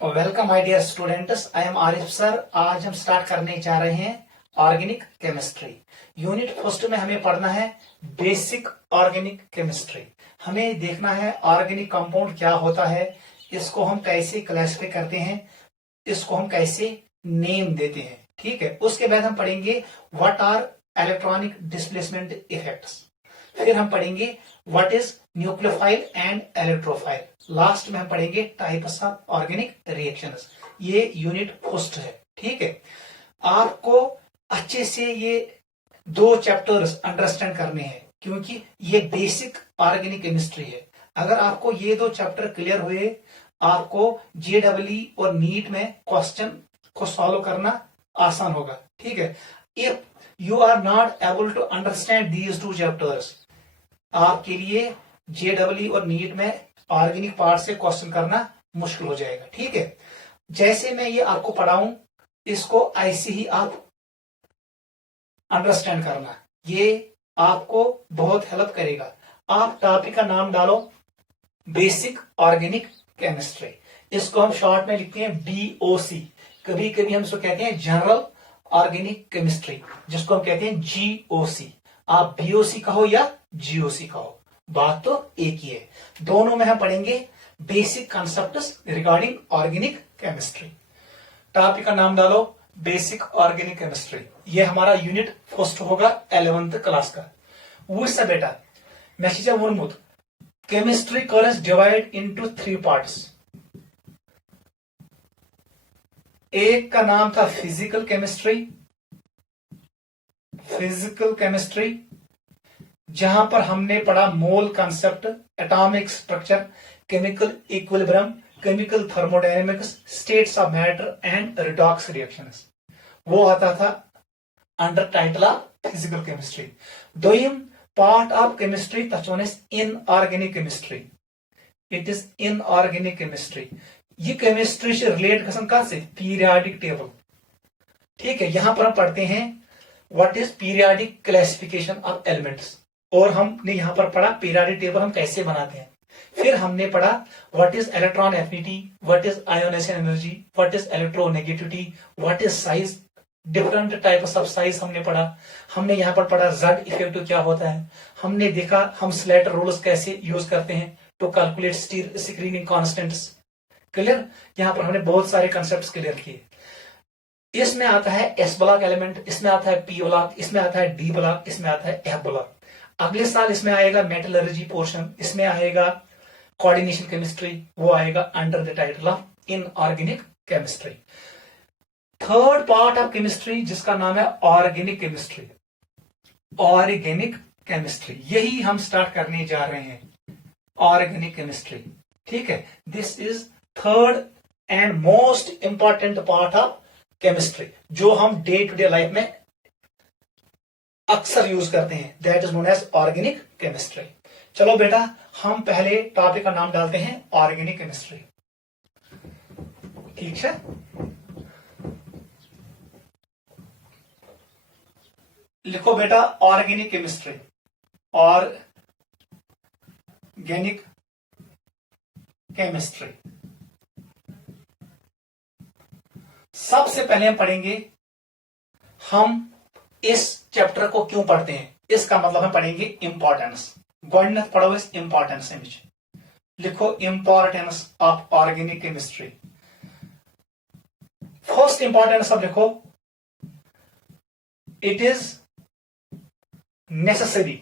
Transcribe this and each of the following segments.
Welcome my dear students, I am Arif sir. आज हम start करने जा रहे हैं ऑर्गेनिक केमिस्ट्री। यूनिट फर्स्ट में हमें पढ़ना है बेसिक ऑर्गेनिक केमिस्ट्री। हमें देखना है ऑर्गेनिक कंपाउंड क्या होता है, इसको हम कैसे क्लासिफाई करते हैं, इसको हम कैसे नेम देते हैं। ठीक है, उसके बाद हम पढ़ेंगे what are electronic displacement effects. फिर हम पढ़ेंगे what is nucleophile and electrophile. Last में हम पढ़ेंगे टाइप्स ऑफ ऑर्गेनिक रिएक्शंस। ये यूनिट फर्स्ट है। ठीक है, आपको अच्छे से ये दो चैप्टर्स अंडरस्टैंड करने हैं क्योंकि ये बेसिक ऑर्गेनिक केमिस्ट्री है। अगर आपको ये दो चैप्टर क्लियर हुए, आपको जेडब्ल्यू और नीट में क्वेश्चन को सॉल्व करना आसान होगा। ठीक है, if you are not able to understand these two chapters, आपके लिए जेडब्ल्यू और नीट में ऑर्गेनिक पार्ट से क्वेश्चन करना मुश्किल हो जाएगा। ठीक है, जैसे मैं ये आपको पढ़ाऊं, इसको ऐसे ही आप अंडरस्टैंड करना, ये आपको बहुत हेल्प करेगा। आप टॉपिक का नाम डालो बेसिक ऑर्गेनिक केमिस्ट्री। इसको हम शॉर्ट में लिखते हैं BOC। कभी कभी हम इसको कहते हैं जनरल ऑर्गेनिक केमिस्ट्री, जिसको हम कहते हैं GOC। आप BOC कहो या GOC कहो, बात तो एक ही है। दोनों में हम पढ़ेंगे basic concepts regarding organic chemistry. Topic का नाम डालो बेसिक ऑर्गेनिक केमिस्ट्री। ये हमारा यूनिट फर्स्ट होगा 11th क्लास का। वुसा बेटा मैसेज वोनमुत chemistry college divide into 3 parts. एक का नाम था फिजिकल केमिस्ट्री, जहां पर हमने पढ़ा mole concept, atomic structure, chemical equilibrium, chemical thermodynamics, states of matter and redox reactions. वो आता था under title of physical chemistry. दोयम पार्ट ऑफ केमिस्ट्री तचोनेस inorganic chemistry. It is inorganic chemistry. ये केमिस्ट्री से रिलेट गसन का से पीरियोडिक टेबल। ठीक है, यहां पर हम पढ़ते हैं what is periodic classification of elements, और हमने यहां पर पढ़ा पीरियोडिक टेबल हम कैसे बनाते हैं। फिर हमने पढ़ा what is electron affinity, what is ionisation energy, what is electronegativity, what is size, different types of size हमने पढ़ा। हमने यहां पर पढ़ा जेड इफेक्टिव क्या होता है। हमने देखा हम स्लेटर रूल्स कैसे यूज करते हैं to calculate screening constants. Clear, यहां पर हमने बहुत सारे कंसेप्ट क्लियर किए। इसमें आता है S ब्लॉक एलिमेंट, इसमें आता है P ब्लॉक, इसमें आता है D ब्लॉक, इसमें आता है F ब्लॉक। अगले साल इसमें आएगा मेटलर्जी पोर्शन, इसमें आएगा कोऑर्डिनेशन केमिस्ट्री, वो आएगा under the title of inorganic chemistry. Third part of chemistry जिसका नाम है ऑर्गेनिक केमिस्ट्री। ऑर्गेनिक केमिस्ट्री यही हम स्टार्ट करने जा रहे हैं, ऑर्गेनिक केमिस्ट्री। ठीक है, this is third and most important part of chemistry, जो हम डे टू डे लाइफ में अक्सर यूज करते हैं, that is known as organic chemistry. चलो बेटा, हम पहले टॉपिक का नाम डालते हैं ऑर्गेनिक केमिस्ट्री। ठीक है, लिखो बेटा ऑर्गेनिक केमिस्ट्री। ऑर्गेनिक केमिस्ट्री सबसे पहले हम पढ़ेंगे हम इस चैप्टर को क्यों पढ़ते हैं, इसका मतलब हम पढ़ेंगे इंपॉर्टेंस। गवर्नमेंट पढ़ो इस इंपॉर्टेंस से। लिखो importance of organic chemistry. First importance अब लिखो, it is necessary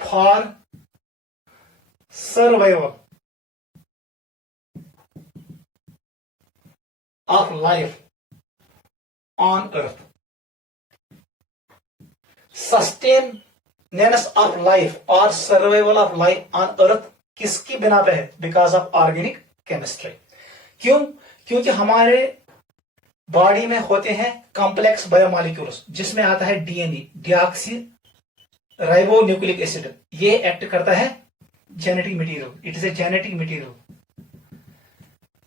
for survival of life on earth. Sustenance of life or survival of life on earth किसकी बिना पे है? Because of organic chemistry. क्यों? क्योंकि हमारे बॉडी में होते हैं कॉम्प्लेक्स बायोमॉलिक्यूल्स, जिसमें आता है DNA, deoxy ribo nucleic acid. ये एक्ट करता है genetic material, it is a genetic material.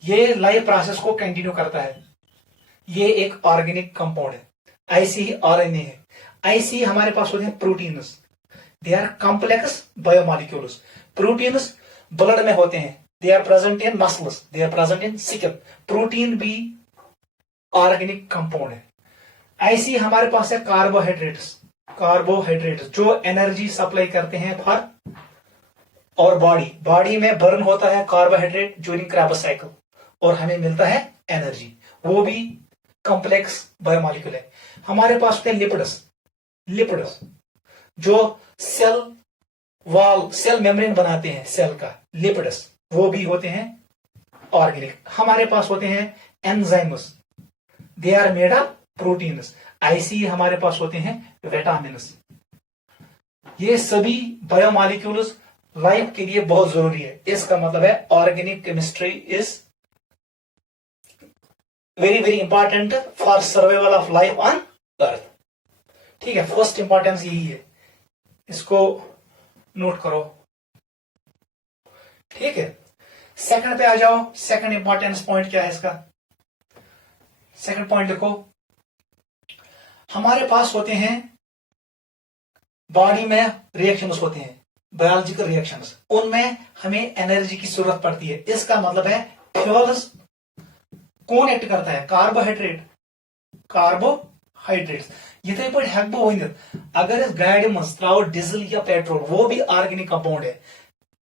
ये लाइफ प्रोसेस को कंटिन्यू करता है। ये एक ऑर्गेनिक कंपाउंड है। ऐसे ही RNA है, ऐसे ही हमारे पास होते हैं proteins, they are complex biomolecules. Proteins blood में होते हैं, they are present in muscles, they are present in skin. Protein भी ऑर्गेनिक कंपाउंड है। ऐसे ही हमारे पास है कार्बोहाइड्रेट्स, कार्बोहाइड्रेट्स जो एनर्जी सप्लाई करते हैं फॉर और बॉडी में बर्न होता है कार्बोहाइड्रेट ड्यूरिंग क्रेब्स साइकिल और हमें मिलता है एनर्जी। वो भी कॉम्प्लेक्स बायोमॉलिक्यूल है। हमारे पास होते हैं लिपिड्स जो सेल वॉल, सेल मेम्ब्रेन बनाते हैं सेल का, लिपिड्स वो भी होते हैं ऑर्गेनिक। हमारे पास होते हैं enzymes, they are made of proteins. ऐसे ही हमारे पास होते हैं विटामिन्स। ये सभी बायोमॉलिक्यूल्स लाइफ के लिए बहुत जरूरी है। इसका मतलब है organic chemistry is very very important for survival of life on earth. ठीक है, फर्स्ट इंपॉर्टेंस यही है, इसको नोट करो। ठीक है, सेकंड पे आ जाओ। सेकंड इंपॉर्टेंस पॉइंट क्या है इसका? सेकंड पॉइंट देखो, हमारे पास होते हैं बॉडी में रिएक्शंस होते हैं, बायोलॉजिकल रिएक्शंस, उनमें हमें एनर्जी की जरूरत पड़ती है। इसका मतलब है फ्यूल्स कौन एक्ट करता है? कार्बोहाइड्रेट्स। ये पे हेक्बो वन अगर इस गाड़ी में त्राओ डीजल या पेट्रोल, वो भी ऑर्गेनिक कंपाउंड है।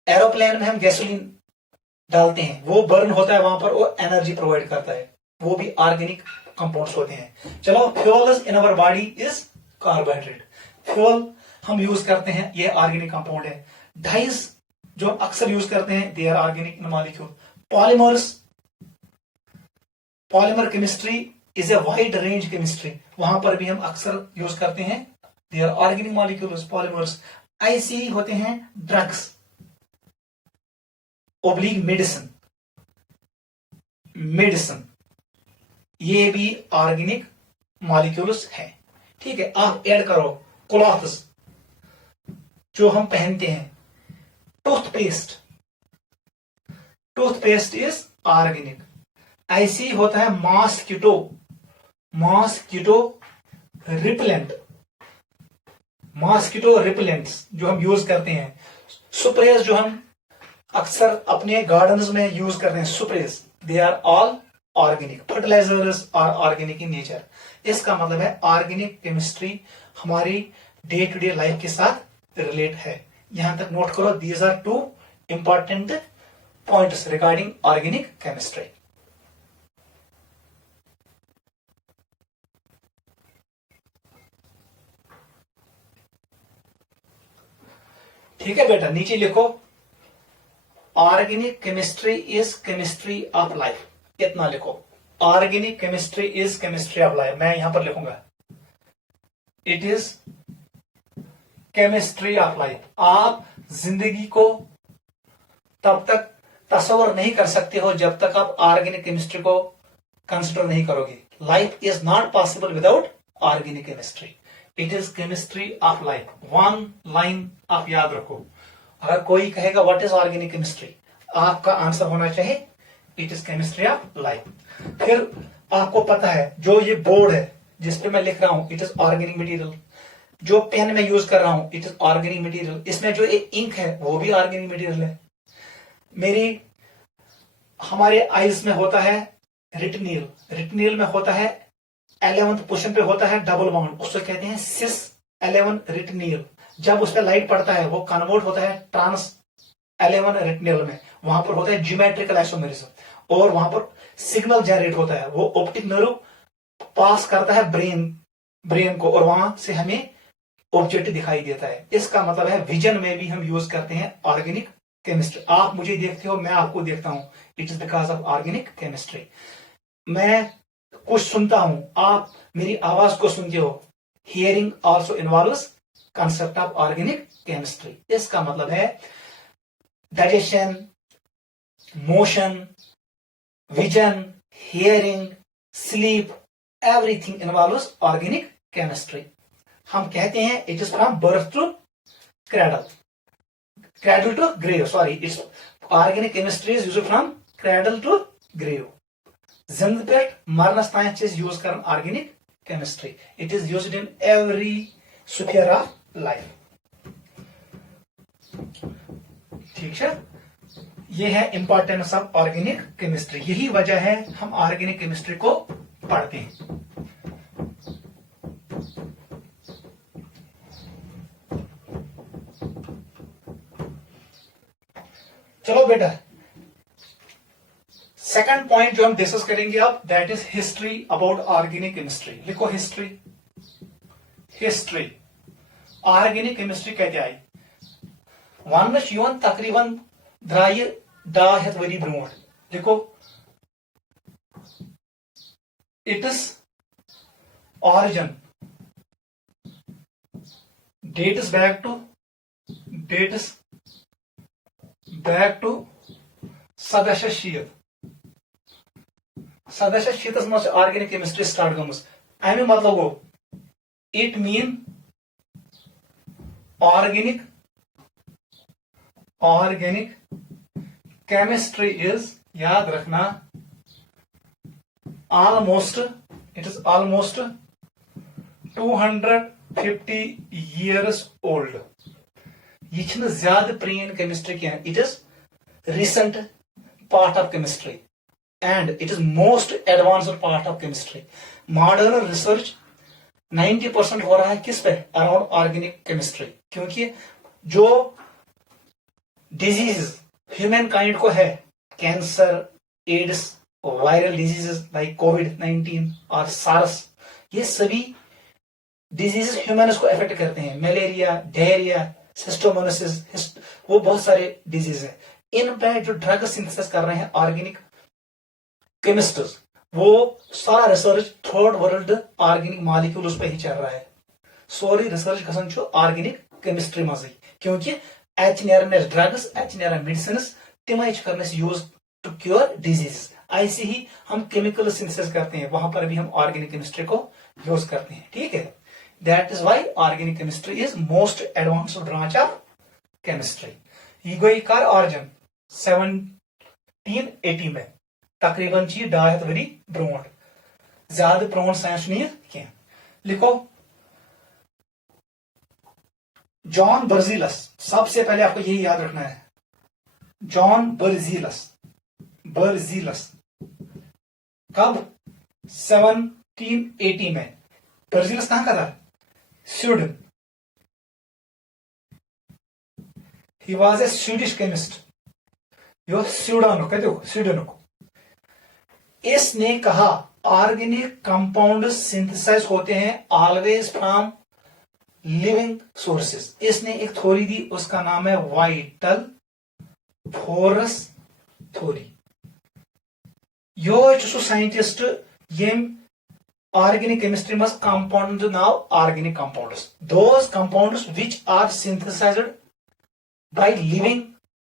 एरोप्लेन में हम गैसोलीन डालते हैं, वो बर्न होता है वहां पर, वो एनर्जी प्रोवाइड करता है, वो भी ऑर्गेनिक कंपाउंड्स होते हैं। चलो, fuels in our body is carbohydrate. Fuel हम यूज करते हैं, ये ऑर्गेनिक कंपाउंड है। डाइज जो हम अक्सर यूज करते हैं, they are organic molecule. Polymer chemistry is a wide range chemistry, वहां पर भी हम अक्सर यूज करते हैं, they are organic molecules, polymers. ऐसे ही होते हैं ड्रग्स ओब्लिक मेडिसिन, ये भी ऑर्गेनिक मॉलिक्यूल्स हैं। ठीक है, आप ऐड करो क्लॉथ्स जो हम पहनते हैं, टूथपेस्ट इज ऑर्गेनिक। ऐसे ही होता है मॉस्किटो रिपेलेंट्स जो हम यूज करते हैं। स्प्रेज जो हम अक्सर अपने गार्डन्स में यूज करते हैं, sprays, they are all organic. Fertilisers are organic in nature. इसका मतलब है ऑर्गेनिक केमिस्ट्री हमारी डे टू डे लाइफ के साथ रिलेट है। यहां तक नोट करो, these are two important points regarding organic chemistry. ठीक है बेटा, नीचे लिखो organic chemistry is chemistry of life, इतना लिखो। Organic chemistry is chemistry of life, मैं यहां पर लिखूंगा it is chemistry of life. आप जिंदगी को तब तक तस्वर नहीं कर सकते हो जब तक आप ऑर्गेनिक केमिस्ट्री को कंसिडर नहीं करोगे। Life is not possible without organic chemistry, it is chemistry of life. One line आप याद रखो। अगर कोई कहेगा व्हाट इज ऑर्गेनिक केमिस्ट्री, आपका आंसर होना चाहिए it is chemistry of life. फिर आपको पता है जो ये बोर्ड है जिसपे मैं लिख रहा हूं, इट इज ऑर्गेनिक मटेरियल। जो पेन मैं यूज कर रहा हूं, इट इज ऑर्गेनिक मटेरियल। इसमें जो इंक है वो भी ऑर्गेनिक मटेरियल है। हमारे आइल्स में होता है रिटनील में होता है 11th पोजीशन पे होता है डबल बॉन्ड, उसको कहते हैं सिस 11 रिटनील। जब उस पर लाइट पड़ता है वो कन्वर्ट होता है ट्रांस 11 रिटनील में, वहां पर होता है ज्योमेट्रिकल आइसोमेरिज्म और वहां पर सिग्नल जनरेट होता है। वो ऑप्टिक नर्व पास करता है ब्रेन को और वहां से हमें ऑब्जेक्ट दिखाई देता है। इसका मतलब है विजन में भी हम यूज करते हैं ऑर्गेनिक केमिस्ट्री। आप मुझे देखते हो, मैं आपको देखता हूं, it is because of organic chemistry. मैं कुछ सुनता हूं, आप मेरी आवाज को सुनते हो। Hearing also involves concept of organic chemistry. इसका मतलब है digestion, motion, vision, hearing, sleep, everything involves organic chemistry. हम कहते हैं it is from birth to cradle to grave, sorry, it's organic chemistry is used from cradle to grave. जिंद पे मरनस तान use कर organic chemistry, it is used in every sphere of life. ठीक है, ये है इंपॉर्टेंस ऑफ ऑर्गेनिक केमिस्ट्री। यही वजह है हम ऑर्गेनिक केमिस्ट्री को पढ़ते हैं। चलो बेटा, सेकंड पॉइंट जो हम डिस्कस करेंगे अब, that is history about organic chemistry. लिखो हिस्ट्री। हिस्ट्री ऑर्गेनिक केमिस्ट्री कहते आई वन तकरीबन द्राय 10 वरी ब्रोट। देखो, it is origin dates back to 1700 मज ऑर्गेनिक केमिस्ट्री स्टार्ट गमज। अमे मतलब गो it mean organic chemistry is, याद रखना, it is almost 250 years old. ये ज्यादा प्रीन केमिस्ट्री क्या, it is recent part of chemistry and it is most advanced part of chemistry. Modern research 90% हो रहा है किस पे, अराउंड ऑर्गेनिक केमिस्ट्री। क्योंकि जो डिजीज ह्यूमन काइंड को है, cancer, AIDS, viral diseases like कोविड-19 और सार्स, ये सभी डिजीजेस ह्यूमन्स को अफेक्ट करते हैं। मलेरिया, डायरिया, सिस्टोमोनासिस, वो बहुत सारे डिजीज है। इन पे जो ड्रग सिंथेसिस कर रहे हैं ऑर्गेनिक केमिस्ट्स, वो सारा research third world organic molecules पे ही चल रहा है। सोरी रिसर्च गसन ऑर्गेनिक केमिस्ट्री मज, क्योंकि एच नेरन ड्रग्स, एच नेरन मेडिसिन, तिम कर यूज टू क्योर डिजीज। ऐसे ही हम केमिकल सिंथेसिस करते हैं, वहां पर भी हम ऑर्गेनिक केमिस्ट्री को यूज करते हैं। ठीक है, that is why organic chemistry is most advanced branch of chemistry. ये गई कर ऑरिजिन 1780 में, तकरीबन 2.5 वरी ब्रोट, ज्यादा प्रोन साइंस नहीं क्या। लिखो, जॉन बर्जीलस, सबसे पहले आपको यही याद रखना है, जॉन बर्जीलस कब, 1780 में। बर्जीलस कहां का था, Sweden. He was a Swedish chemist, yo Sweden कहते हो, स्वीडन को। इसने कहा ऑर्गेनिक कंपाउंड सिंथेसाइज होते हैं ऑलवेज फ्रॉम लिविंग सोर्सेस। इसने एक थ्योरी दी, उसका नाम है वाइटल फोर्स थ्योरी। यो साइंटिस्ट यम ऑर्गेनिक केमिस्ट्री मज compound now organic compounds, those compounds which are synthesised by living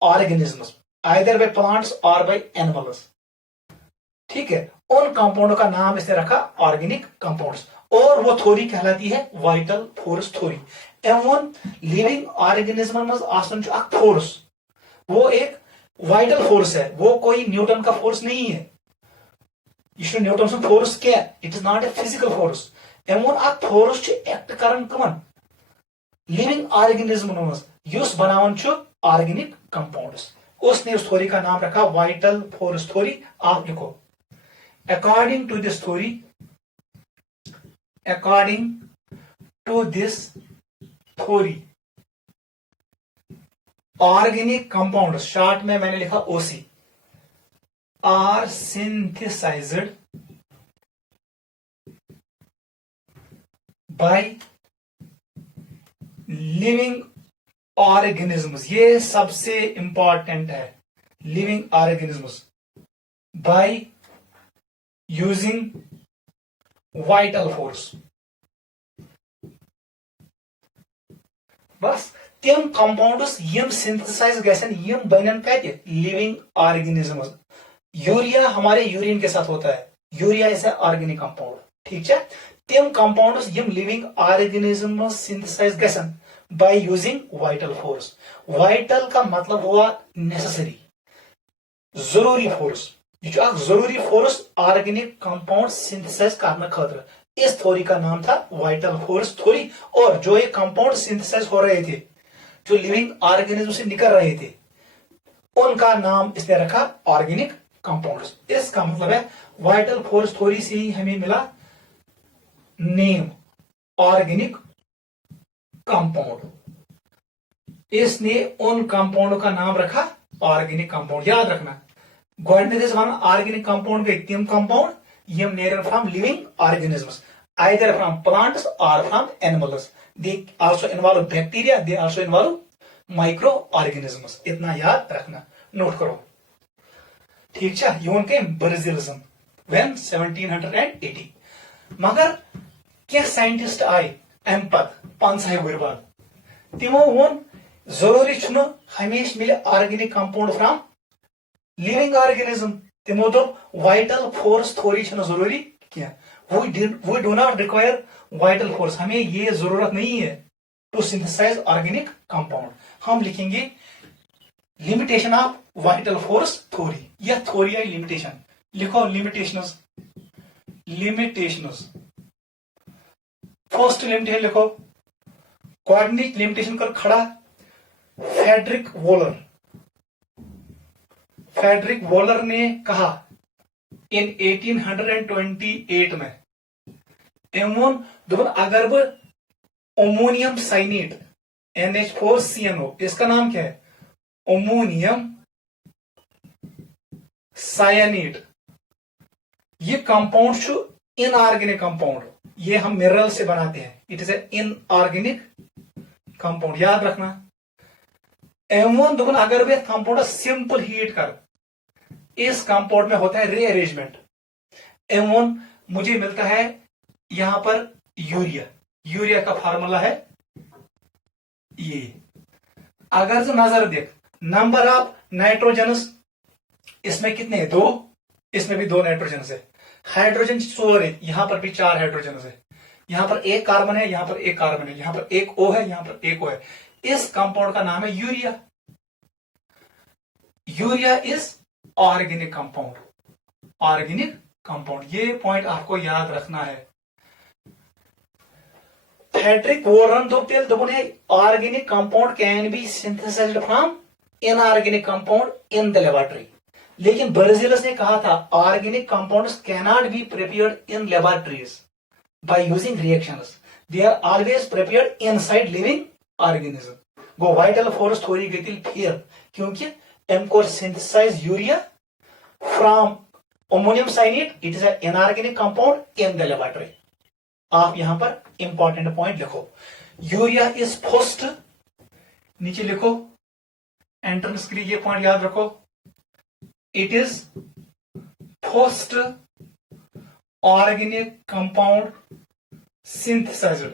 organisms, either by plants or by animals. ठीक है, उन कंपाउंड का नाम इसने रखा ऑर्गेनिक कंपाउंड्स, और वो थ्योरी कहलाती है वाइटल फोर्स थ्योरी। एवं लिविंग ऑर्गेनिज्म में आसन जो फोर्स, वो एक वाइटल फोर्स है, वो कोई न्यूटन का फोर्स नहीं है। ये न्यूटन से फोर्स क्या, it is not a physical force. एवं फोर्स एक्ट करन कमन लिविंग ऑर्गेनिज्म युस बनावन ऑर्गेनिक कंपाउंड्स। उसने उस थ्योरी का नाम रखा वाइटल फोर्स थ्योरी। आप लिखो, according to this theory, organic compound, short में मैंने लिखा OC, are synthesised by living organisms. ये सबसे इंपॉर्टेंट है, living organisms by using vital force. बस तम कंपाउंड्स यम सिंथेसाइज गसन, यम बनन कत लिविंग ऑर्गेनिजम्स। यूरिया हमारे यूरिन के साथ होता है, यूरिया इज ऑर्गेनिक कंपाउंड। ठीक है, तम कंपाउंड्स यम लिविंग ऑर्गेनिजम्स सिंथेसाइज गसन by using vital force. Vital का मतलब हुआ नेसेसरी, जरूरी फोर्स। ये जरूरी फोर्स ऑर्गेनिक कंपाउंड सिंथेसाइज करने खातिर। इस थ्योरी का नाम था वाइटल फोर्स थ्योरी। और जो ये कंपाउंड सिंथेसाइज हो रहे थे, जो लिविंग ऑर्गेनिज्म से निकल रहे थे, उनका नाम इसने रखा ऑर्गेनिक कंपाउंड्स। इसका मतलब है वाइटल फोर्स थ्योरी से ही हमें मिला नेम ऑर्गेनिक कंपाउंड। इसने उन कंपाउंड का नाम रखा ऑर्गेनिक कंपाउंड। याद रखना गोडनेस वन ऑर्गेनिक कंपाउंड गई तिम कंपाउंड यम नेरन from living organisms either from plants or from animals. They also involve bacteria, they also involve microorganisms. इतना याद रखना, नोट करो। ठीक है, ये उनके ब्राजीलिज्म when 1780 मगर क्या साइंटिस्ट आए अम पत 5 वर बाद तिमो वोन जरूरी छुन हमेश मिले organic compound from living organism. तिमो दो वाइटल फोर्स थ्योरी छुन जरूरी क्या we do not require vital force, हमें ये जरूरत नहीं है टू सिंथेसाइज ऑर्गेनिक कंपाउंड। हम लिखेंगे limitation of vital force theory या थ्योरी आई लिमिटेशन। लिखो लिमिटेशंस। फर्स्ट लिमिटेशन लिखो, कोऑर्डिनेट लिमिटेशन कर खड़ा फेडरिक वॉलर ने कहा इन 1828 में एमोन दोन अगर ब अमोनियम साइनेट NH4CNO इसका नाम क्या है अमोनियम साइनेट। ये कंपाउंड छो इनऑर्गेनिक कंपाउंड, ये हम मिनरल से बनाते हैं। It is a inorganic compound, याद रखना। एमोन दोन अगर वे कंपाउंड सिंपल हीट कर इस कंपाउंड में होता है रीअरेंजमेंट। एमोन मुझे मिलता है यहां पर यूरिया का फार्मूला है ये। अगर जो नजर देख नंबर ऑफ नाइट्रोजन्स इसमें कितने हैं 2, इसमें भी 2 नाइट्रोजन्स है। हाइड्रोजन 4 है, यहां पर भी 4 हाइड्रोजन्स है। यहां पर 1 कार्बन है, यहां पर 1 कार्बन है, यहां पर 1 O है, यहां पर 1 O है। इस कंपाउंड का नाम है यूरिया इज ऑर्गेनिक कंपाउंड। ये पॉइंट आपको याद रखना है। फेडरिक वॉलर दोपतेल दोपन है organic compound can be synthesized from inorganic compound in the laboratory. लेकिन ब्राजीलस ने कहा था organic compounds can not be prepared in laboratories by using reactions, they are always prepared inside living organism. वो vital force theory गई थी फिर, क्योंकि एमको synthesize urea from ammonium cyanate, it is an inorganic compound in the laboratory. आप यहां पर important point लिखो, यूरिया इज फर्स्ट, नीचे लिखो एंट्रेंस के लिए ये पॉइंट याद रखो, it is first organic compound synthesised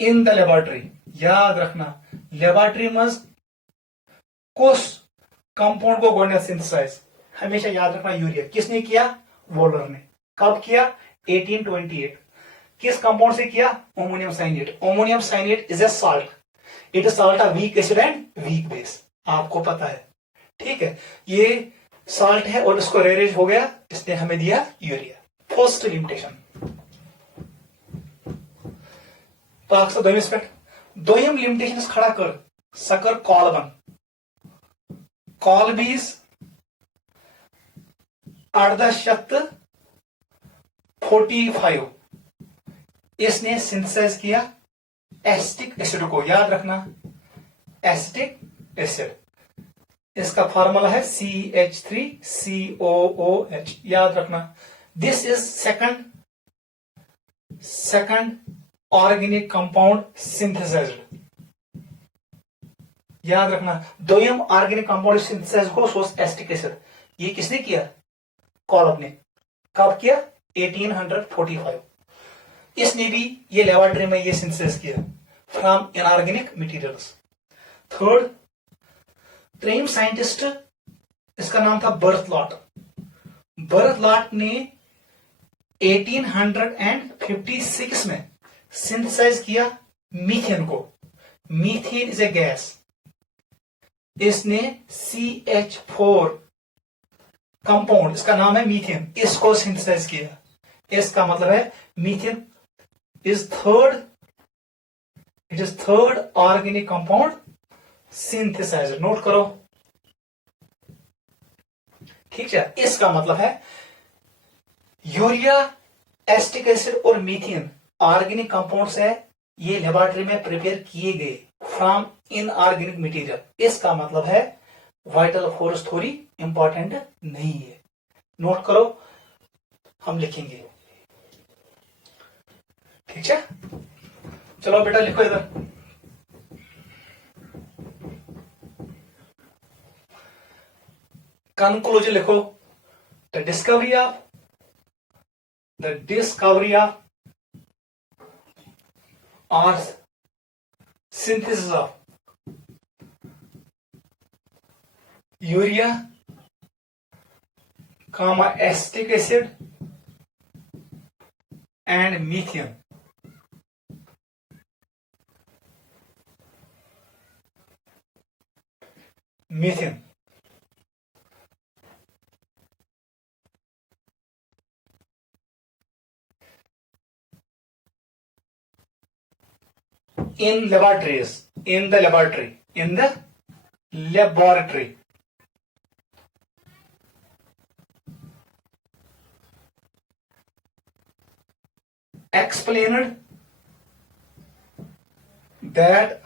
in the laboratory. याद रखना लेबोरेटरी में कोस कंपाउंड को गोडनेस सिंथेसाइज हमेशा याद रखना यूरिया। किसने किया? वॉलर ने। कब किया? 1828। किस कंपाउंड से किया? Ammonium cyanate. Ammonium cyanate is a salt, it is salt of weak acid and weak base, आपको पता है, ठीक है। ये सॉल्ट है और इसको रेरेज हो गया, इसने हमें दिया यूरिया। First limitation. पाक से दोयम पे दोयम लिमिटेशन खड़ा कर सकर कॉलबन कॉलबीज 1845 इसने सिंथेसाइज किया एसिटिक एसिड को। याद रखना एसिटिक एसिड, इसका फार्मूला है CH3COOH। याद रखना this is second organic compound synthesised. याद रखना दोयम ऑर्गेनिक कंपाउंड सिंथेसाइज को सोर्स एसिटिक एसिड। ये किसने किया? कॉलब ने। कब किया? 1845। इसने भी ये लेबोरेटरी में ये सिंथेसाइज किया फ्रॉम इनऑर्गेनिक मटेरियल्स। थर्ड ट्रेम साइंटिस्ट, इसका नाम था बर्थलॉट। बर्थलॉट ने 1856 में सिंथेसाइज किया मीथेन को। Methane is a gas. इसने CH4 कंपाउंड, इसका नाम है मीथेन, इसको सिंथेसाइज किया। इसका मतलब है methane is third organic compound synthesiser. Note करो, ठीक है। इसका मतलब है यूरिया, एसिटिक एसिड और मीथेन ऑर्गेनिक कंपाउंड्स है, ये लेबोरेटरी में प्रिपेयर किए गए फ्रॉम इनऑर्गेनिक मटेरियल। इसका मतलब है वाइटल फोर्स थोड़ी इंपॉर्टेंट नहीं है। नोट करो, हम लिखेंगे, ठीक है। चलो बेटा लिखो इधर। कंक्लूजन लिखो, the discovery of or synthesis of urea, acetic acid and methane. In the laboratory, explained that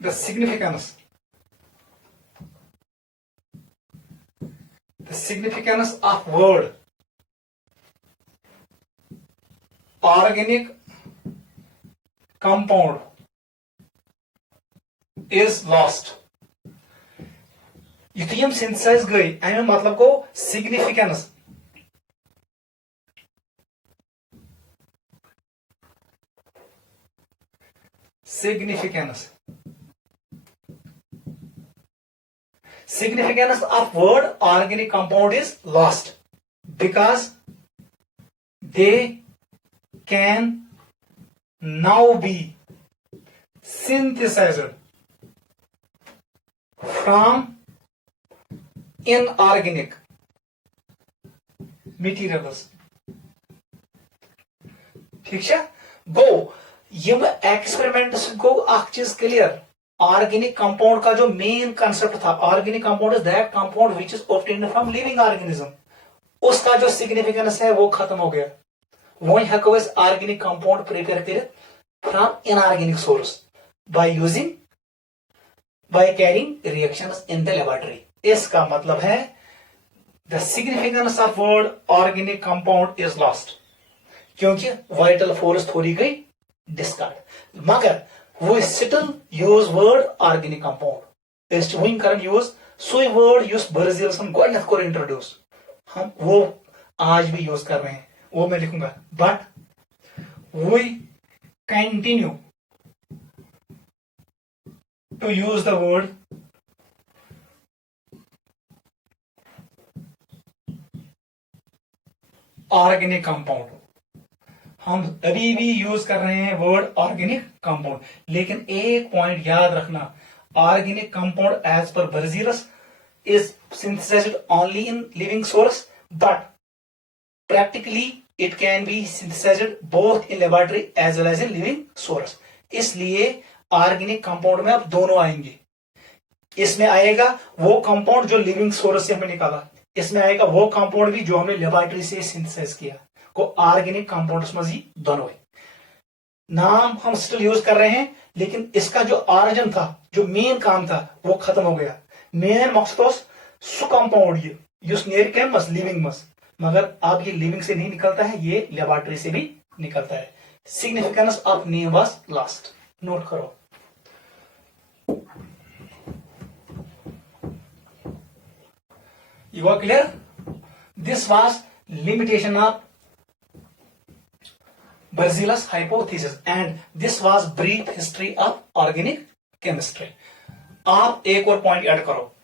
the significance of word organic compound is lost. युथी हम सिंथेसाइज गई अमे मतलब गो significance, significance of word organic compound is lost because they can now be synthesized from inorganic materials. ठीक है। गो यम experiments गो अख चीज clear, organic compound का जो मेन कंसेप्ट था, organic compound is that compound which is obtained from living organism, उसका जो significance है वो खत्म हो गया। वही हेको ऑर्गेनिक कंपाउंड प्रिपेयर कर from inorganic source by carrying reactions in the laboratory. इसका मतलब है the significance of word organic compound is lost, क्योंकि वाइटल फोर्स थोड़ी गई डिस्कार्ड। मगर वो still use word organic compound, वही कर यूज सुई वर्ड युस बर्जिल्सन गोडनेथ कोर इंट्रोड्यूस, हम वो आज भी यूज कर रहे हैं, वो मैं लिखूंगा। But we continue to use the word organic compound. हम अभी भी यूज कर रहे हैं वर्ड ऑर्गेनिक कंपाउंड, लेकिन एक पॉइंट याद रखना, ऑर्गेनिक कंपाउंड एज पर Berzelius is synthesized only in living source, but practically it can be synthesized both in laboratory as well as in living source। इसलिए ऑर्गेनिक कंपाउंड में अब दोनों आएंगे। इसमें आएगा वो कंपाउंड जो लिविंग सोर्स से हमने निकाला, इसमें आएगा वो कंपाउंड भी जो हमने लेबोरेटरी से सिंथेसाइज किया, को ऑर्गेनिक कंपाउंड्स में ही दोनों है। नाम हम स्टिल यूज कर रहे हैं, लेकिन इसका जो ऑरिजिन था, जो मेन काम था, वो खत्म हो गया। मेन मकसद सु कंपाउंड ये युस नेर कम मस लिविंग मस, मगर अब ये लिविंग से नहीं निकलता है, ये लेबोरेटरी से भी निकलता है। Significance of name was lost. Note करो, you are clear? This was limitation of Bacillus hypothesis and this was brief history of organic chemistry। आप एक और पॉइंट ऐड करो,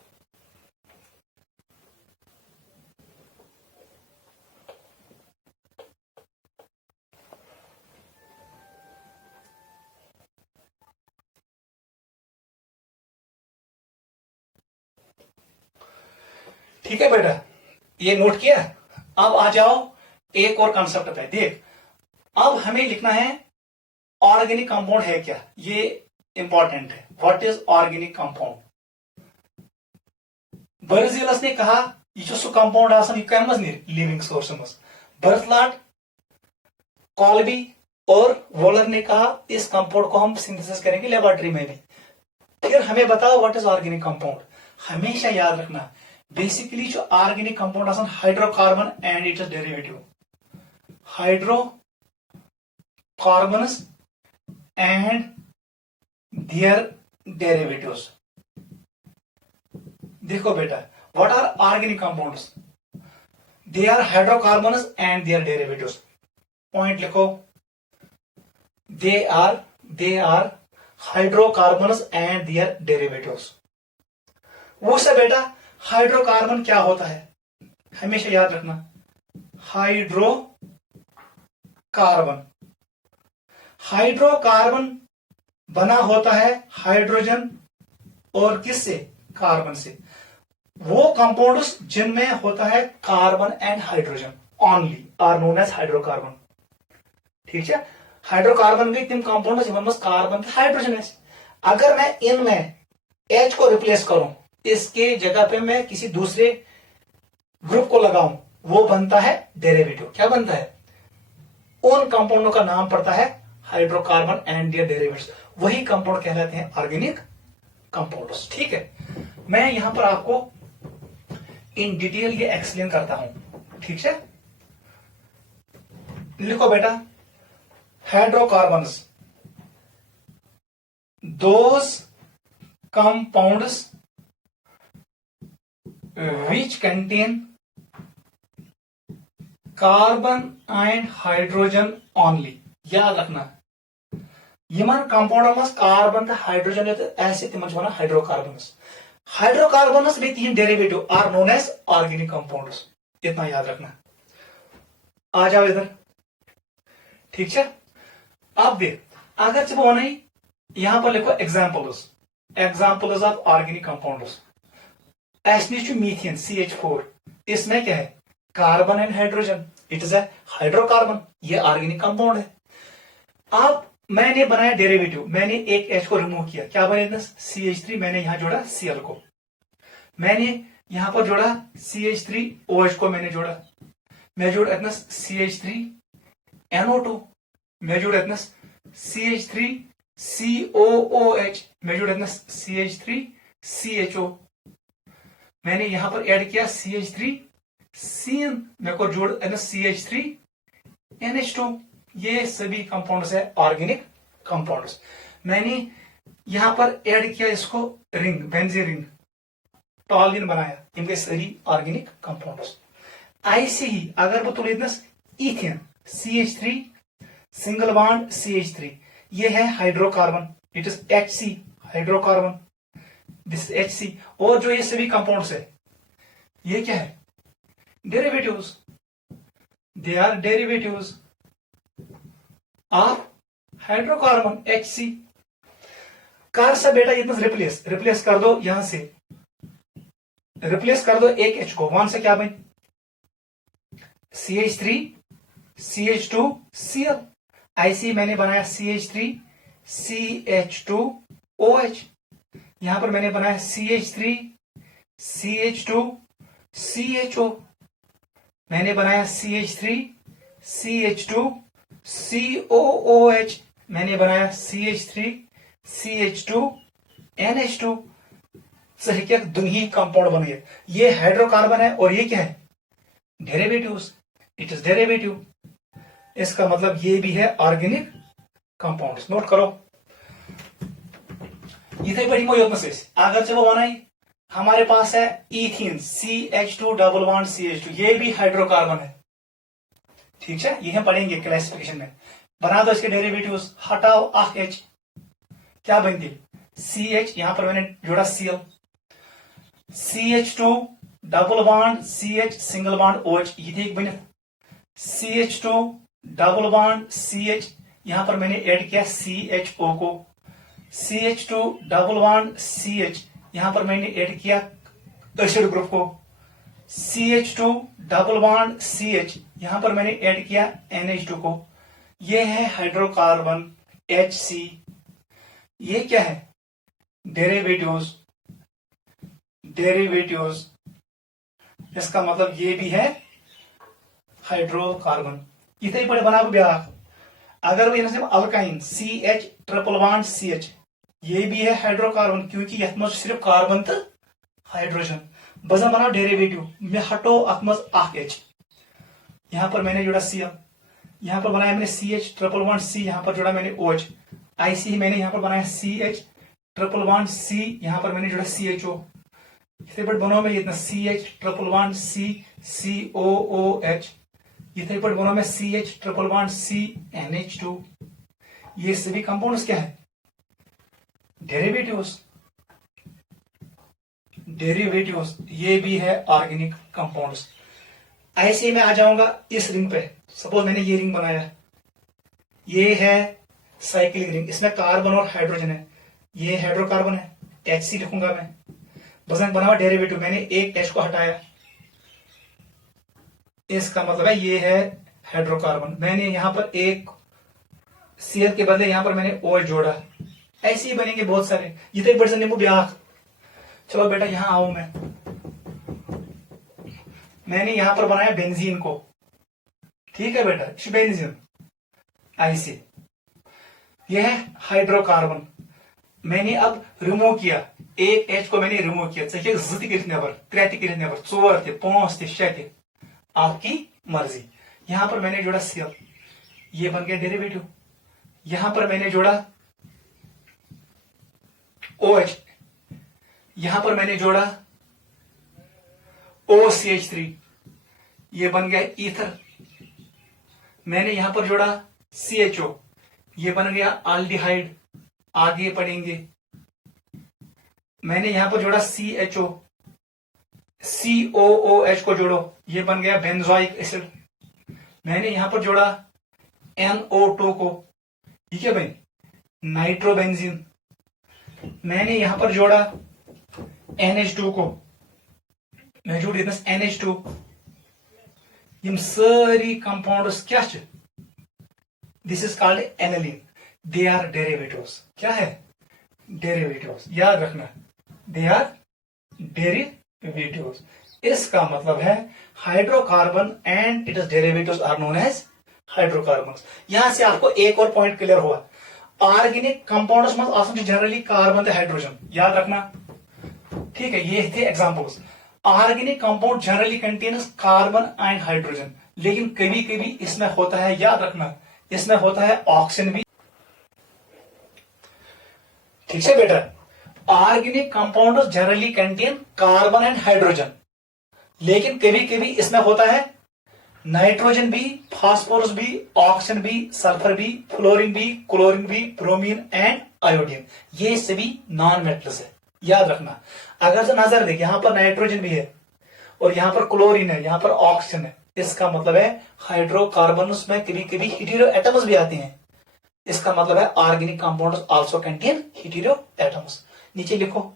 ठीक है बेटा, ये नोट किया। अब आ जाओ एक और कॉन्सेप्ट पे। देख, अब हमें लिखना है ऑर्गेनिक कंपाउंड है क्या, ये इंपॉर्टेंट है। What is organic compound? Berzelius ने कहा यह सह कंपाउंड आसान यह कम लिविंग सोर्स मज। बर्थलाट, कॉल्बी और वोलर ने कहा इस कंपाउंड को हम सिंथेसिस करेंगे लेबोरेटरी में भी। फिर हमें बताओ व्हाट इज ऑर्गेनिक कंपाउंड। हमेशा याद रखना बेसिकली जो ऑर्गेनिक कंपाउंड आसान hydrocarbon and its derivative, hydrocarbons and their derivatives. देखो बेटा, what are organic compounds? They are hydrocarbons and their derivatives. Point लिखो, they are hydrocarbons and their derivatives. वो सब बेटा हाइड्रोकार्बन क्या होता है हमेशा याद रखना, हाइड्रोकार्बन बना होता है हाइड्रोजन और किससे? कार्बन से। वो कंपाउंड्स जिनमें होता है carbon and hydrogen only are known as hydrocarbon. ठीक है, हाइड्रोकार्बन गई तिम कंपाउंड जिनमें कार्बन हाइड्रोजन है। अगर मैं इनमें H को रिप्लेस करूं, इसके जगह पे मैं किसी दूसरे ग्रुप को लगाऊं, वो बनता है डेरिवेटिव। क्या बनता है? उन कंपाउंडों का नाम पड़ता है हाइड्रोकार्बन एंड देयर डेरिवेटिव्स। वही कंपाउंड कहलाते हैं ऑर्गेनिक कंपाउंड्स। ठीक है, मैं यहां पर आपको इन डिटेल ये एक्सप्लेन करता हूं। ठीक है, लिखो बेटा, hydrocarbons those compounds which contain carbon and hydrogen only. याद रखना यमन कंपाउंड मज कार्बन तो हाइड्रोजन ऐसे तिम वन हाइड्रोकार्बन्स। हाइड्रोकार्बन्स भी तीन derivative are known as organic compounds. इतना याद रखना। आ जाओ इधर। ठीक है, अब देख, अगर जब वो नहीं यहां पर लिखो examples of organic compounds. H methane CH4, इसमें क्या है? Carbon and hydrogen, it is a hydrocarbon, ये ऑर्गेनिक कंपाउंड है। अब मैंने बनाया डेरिवेटिव, मैंने एक H को रिमूव किया, क्या बने? CH3, मैंने यहां जोड़ा Cl को, मैंने यहां पर जोड़ा CH3OH को, मैंने जोड़ा, मैं जोड़ इतना CH3NO2, मैं जोड़ इतना CH3COOH, मैं जोड़ इतना CH3CHO, मैंने यहां पर ऐड किया CH3CN, मैं को जोड़ CH3NH2। ये सभी कंपाउंड्स है ऑर्गेनिक कंपाउंड्स। मैंने यहां पर ऐड किया इसको रिंग, बेंजीन रिंग, टॉलिन बनाया, इनके सभी ऑर्गेनिक कंपाउंड्स। ऐसे ही अगर वो तुले ethane CH3 single bond CH3, ये है hydrocarbon, it is HC hydrocarbon, this HC। और जो ये सभी कंपाउंड्स है ये क्या है? Derivatives, they are derivatives of hydrocarbon HC। कर सा बेटा इतना रिप्लेस कर दो, यहां से रिप्लेस कर दो एक H को, वन से क्या बन? CH3 CH2 Cl। ऐसे मैंने बनाया CH3 CH2OH, यहां पर मैंने बनाया CH3 CH2 CHO, मैंने बनाया CH3 CH2 COOH, मैंने बनाया CH3 CH2 NH2। सही क्या दुनिया कंपाउंड बन गया। ये हाइड्रोकार्बन है और ये क्या है? Derivatives, it is derivative. इसका मतलब ये भी है ऑर्गेनिक कंपाउंड्स। नोट करो, इथे बड़ी मोयोत में से अगर जब बनाई हमारे पास है ethene CH2 double bond CH2, ये भी हाइड्रोकार्बन है। ठीक है, ये हम पढ़ेंगे क्लासिफिकेशन में। बना दो इसके डेरिवेटिव्स, हटाओ H, क्या बनती? CH, यहां पर मैंने जोड़ा Cl, CH2 double bond CH single bond OH, ये एक बने CH2 डबल बॉन्ड CH, यहां पर मैंने ऐड किया CHO को, CH2 डबल बॉन्ड CH, यहां पर मैंने ऐड किया एसिड ग्रुप को, CH2 डबल बॉन्ड CH, यहां पर मैंने ऐड किया NH2 को। यह है हाइड्रोकार्बन HC, ये क्या है? डेरिवेटिव्स। इसका मतलब ये भी है हाइड्रोकार्बन। इथे पे बना ब्या, अगर वो अल्काइन CH+1CH, ये भी है हाइड्रोकार्बन, क्योंकि यथ मज सिर्फ कार्बन तो हाइड्रोजन। बस बनाओ डेरिवेटिव, मैं हटो अत मज H, यहां पर मैंने जोड़ा Cl, यहां पर बनाया मैंने CH+1C, यहां पर जोड़ा मैंने OH, IC मैंने यहां पर बनाया CH+1C, यहां पर मैंने जोड़ा CHO, इथे पे बनाओ मैं इतना CH+1C COOH, इथे पे बनाओ मैं CH+1C NH2। ये सभी कंपाउंड्स क्या है? डेरिवेटिव्स। ये भी है ऑर्गेनिक कंपाउंड्स। ऐसे में आ जाऊंगा इस रिंग पे। सपोज मैंने ये रिंग बनाया, ये है साइक्लिक रिंग, इसमें कार्बन और हाइड्रोजन है, ये हाइड्रोकार्बन है, HC लिखूंगा मैं। बस बना हुआ डेरिवेटिव, मैंने एक H को हटाया, इसका मतलब है ये है हाइड्रोकार्बन। मैंने यहां पर एक Cl के बदले यहां पर मैंने OH जोड़ा। ऐसे ही बनेंगे बहुत सारे। ये तो एक बड़े नींबू ब्याह। चलो बेटा यहां आऊं मैंने यहां पर बनाया बेंजीन को, ठीक है बेटा, बेंजीन ऐसे, यह है हाइड्रोकार्बन। मैंने अब रिमूव किया, एक H को मैंने रिमूव किया, चाहिए नेबर, 3 नेबर, 4 थे, 5 थे, 6 थे, आपकी मर्जी। यहां पर मैंने जोड़ा Cl, ये बन गया डेरिवेटिव। यहां पर मैंने जोड़ा OH, यहां पर मैंने जोड़ा OCH3, ये बन गया ईथर। मैंने यहां पर जोड़ा CHO, ये बन गया आल्डिहाइड, आगे पढ़ेंगे। मैंने यहां पर जोड़ा CHO, COOH को जोड़ो, ये बन गया बेंजोइक एसिड। मैंने यहां पर जोड़ा NO2 को, ठीक है भाई, नाइट्रोबेंजीन। मैंने यहां पर जोड़ा NH2 को, मैं जोड़ देता NH2। यम सारी कंपाउंड्स क्या छ? This is called aniline, they are derivatives. क्या है? डेरिवेटिव्स, याद रखना, दे आर डेरिवेटिव्स। इसका मतलब है hydrocarbon and it is derivatives are known as hydrocarbons. यहां से आपको एक और पॉइंट क्लियर हुआ, ऑर्गेनिक कंपाउंड्स में आसान जनरली कार्बन तो हाइड्रोजन, याद रखना, ठीक है। ये थे examples. Organic compound generally contains carbon and hydrogen, लेकिन कभी कभी इसमें होता है, याद रखना, इसमें होता है ऑक्सीजन भी, ठीक है बेटा। Organic compound generally contain carbon and hydrogen, लेकिन कभी कभी इसमें होता है नाइट्रोजन भी, फास्फोरस भी, ऑक्सीजन भी, सल्फर भी, फ्लोरीन भी, क्लोरीन भी, ब्रोमीन एंड आयोडीन, ये सभी नॉन मेटल्स है, याद रखना। अगर से नजर देख, यहां पर नाइट्रोजन भी है और यहां पर क्लोरीन है, यहां पर ऑक्सीजन है, इसका मतलब है हाइड्रोकार्बन्स में कभी कभी हीटेरो एटम्स भी आते हैं। इसका मतलब है organic compounds also contain hetero atoms. नीचे लिखो,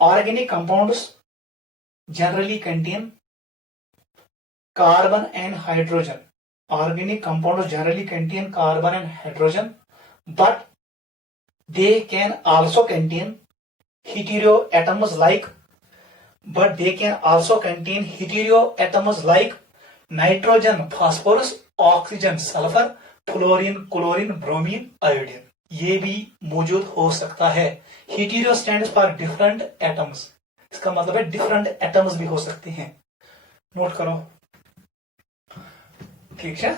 organic compounds generally contain carbon and hydrogen. Organic compounds generally contain carbon and hydrogen, but they can also contain heteroatoms like nitrogen, phosphorus, oxygen, sulfur, fluorine, chlorine, bromine, iodine, ये भी मौजूद हो सकता है। हीटेरो stands for different atoms, इसका मतलब है different atoms भी हो सकते हैं, नोट करो, ठीक है।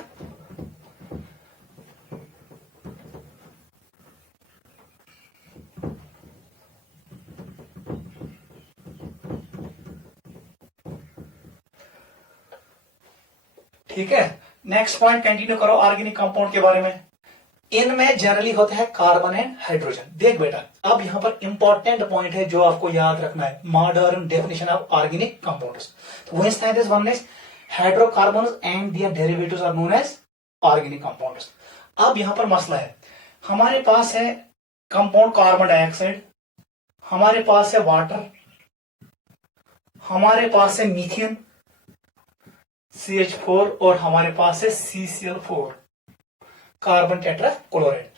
ठीक है, नेक्स्ट पॉइंट कंटिन्यू करो ऑर्गेनिक कंपाउंड के बारे में। इनमें जनरली होता है कार्बन एंड हाइड्रोजन। देख बेटा, अब यहां पर इंपॉर्टेंट पॉइंट है जो आपको याद रखना है, modern definition of organic compounds. तो वो is one is hydrocarbons and their derivatives are known as organic compounds. अब यहां पर मसला है, हमारे पास है कंपाउंड कार्बन डाइऑक्साइड, हमारे पास है वाटर, हमारे पास है मीथेन CH4 और हमारे पास है CCl4। Carbon tetrachloride.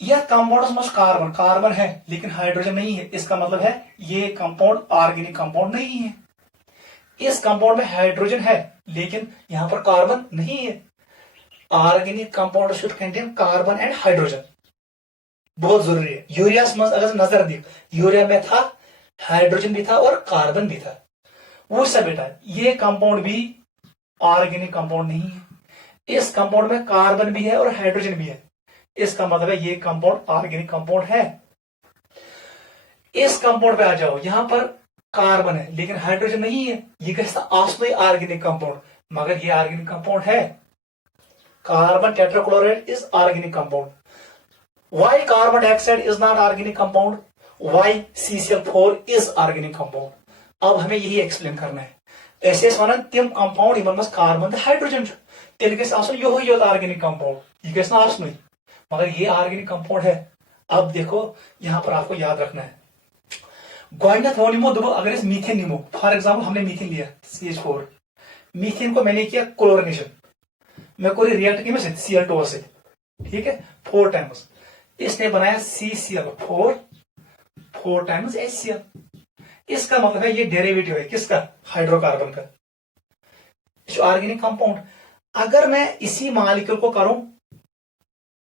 यह कंपाउंड में कार्बन कार्बन है लेकिन हाइड्रोजन नहीं है, इसका मतलब है ये कंपाउंड ऑर्गेनिक कंपाउंड नहीं है। इस कंपाउंड में हाइड्रोजन है लेकिन यहां पर कार्बन नहीं है। Organic compound should contain carbon and hydrogen, बहुत जरूरी है। यूरिया में अगर नजर दी, यूरिया में था हाइड्रोजन भी था और कार्बन भी था। वो सब बेटा ये कंपाउंड भी ऑर्गेनिक कंपाउंड नहीं है। इस कंपाउंड में कार्बन भी है और हाइड्रोजन भी है, इसका मतलब है ये कंपाउंड ऑर्गेनिक कंपाउंड है। इस कंपाउंड पे आ जाओ, यहां पर कार्बन है लेकिन हाइड्रोजन नहीं है, ये कैसा आसमानी ऑर्गेनिक कंपाउंड, मगर ये ऑर्गेनिक कंपाउंड है। Carbon tetrachloride is organic compound. Why carbon dioxide is not organic compound? Why CCl4 is organic compound? अब हमें यही एक्सप्लेन करना है। ऐसे वन तम कंपाउंड इन कार्बन तो हाइड्रोजन तेल ये ऑर्गेनिक कंपाउंड, ये गई मगर ये ऑर्गेनिक कंपाउंड है। अब देखो यहां पर आपको याद रखना है, गोइनथ वो निमो दबो अगर इस मीथेन निमो, फॉर एग्जाम्पल हमने मीथेन लिया CH4, मीथेन को मैंने किया क्लोरिनेशन, मैं कोई रिएक्ट की मैं Cl2 से, ठीक है 4 टाइम्स, इसने बनाया CCl4 4 टाइम्स HCl। इसका मतलब है ये डेरिवेटिव है किसका, हाइड्रोकार्बन का, ऑर्गेनिक कंपाउंड। अगर मैं इसी मॉलिक्यूल को करूं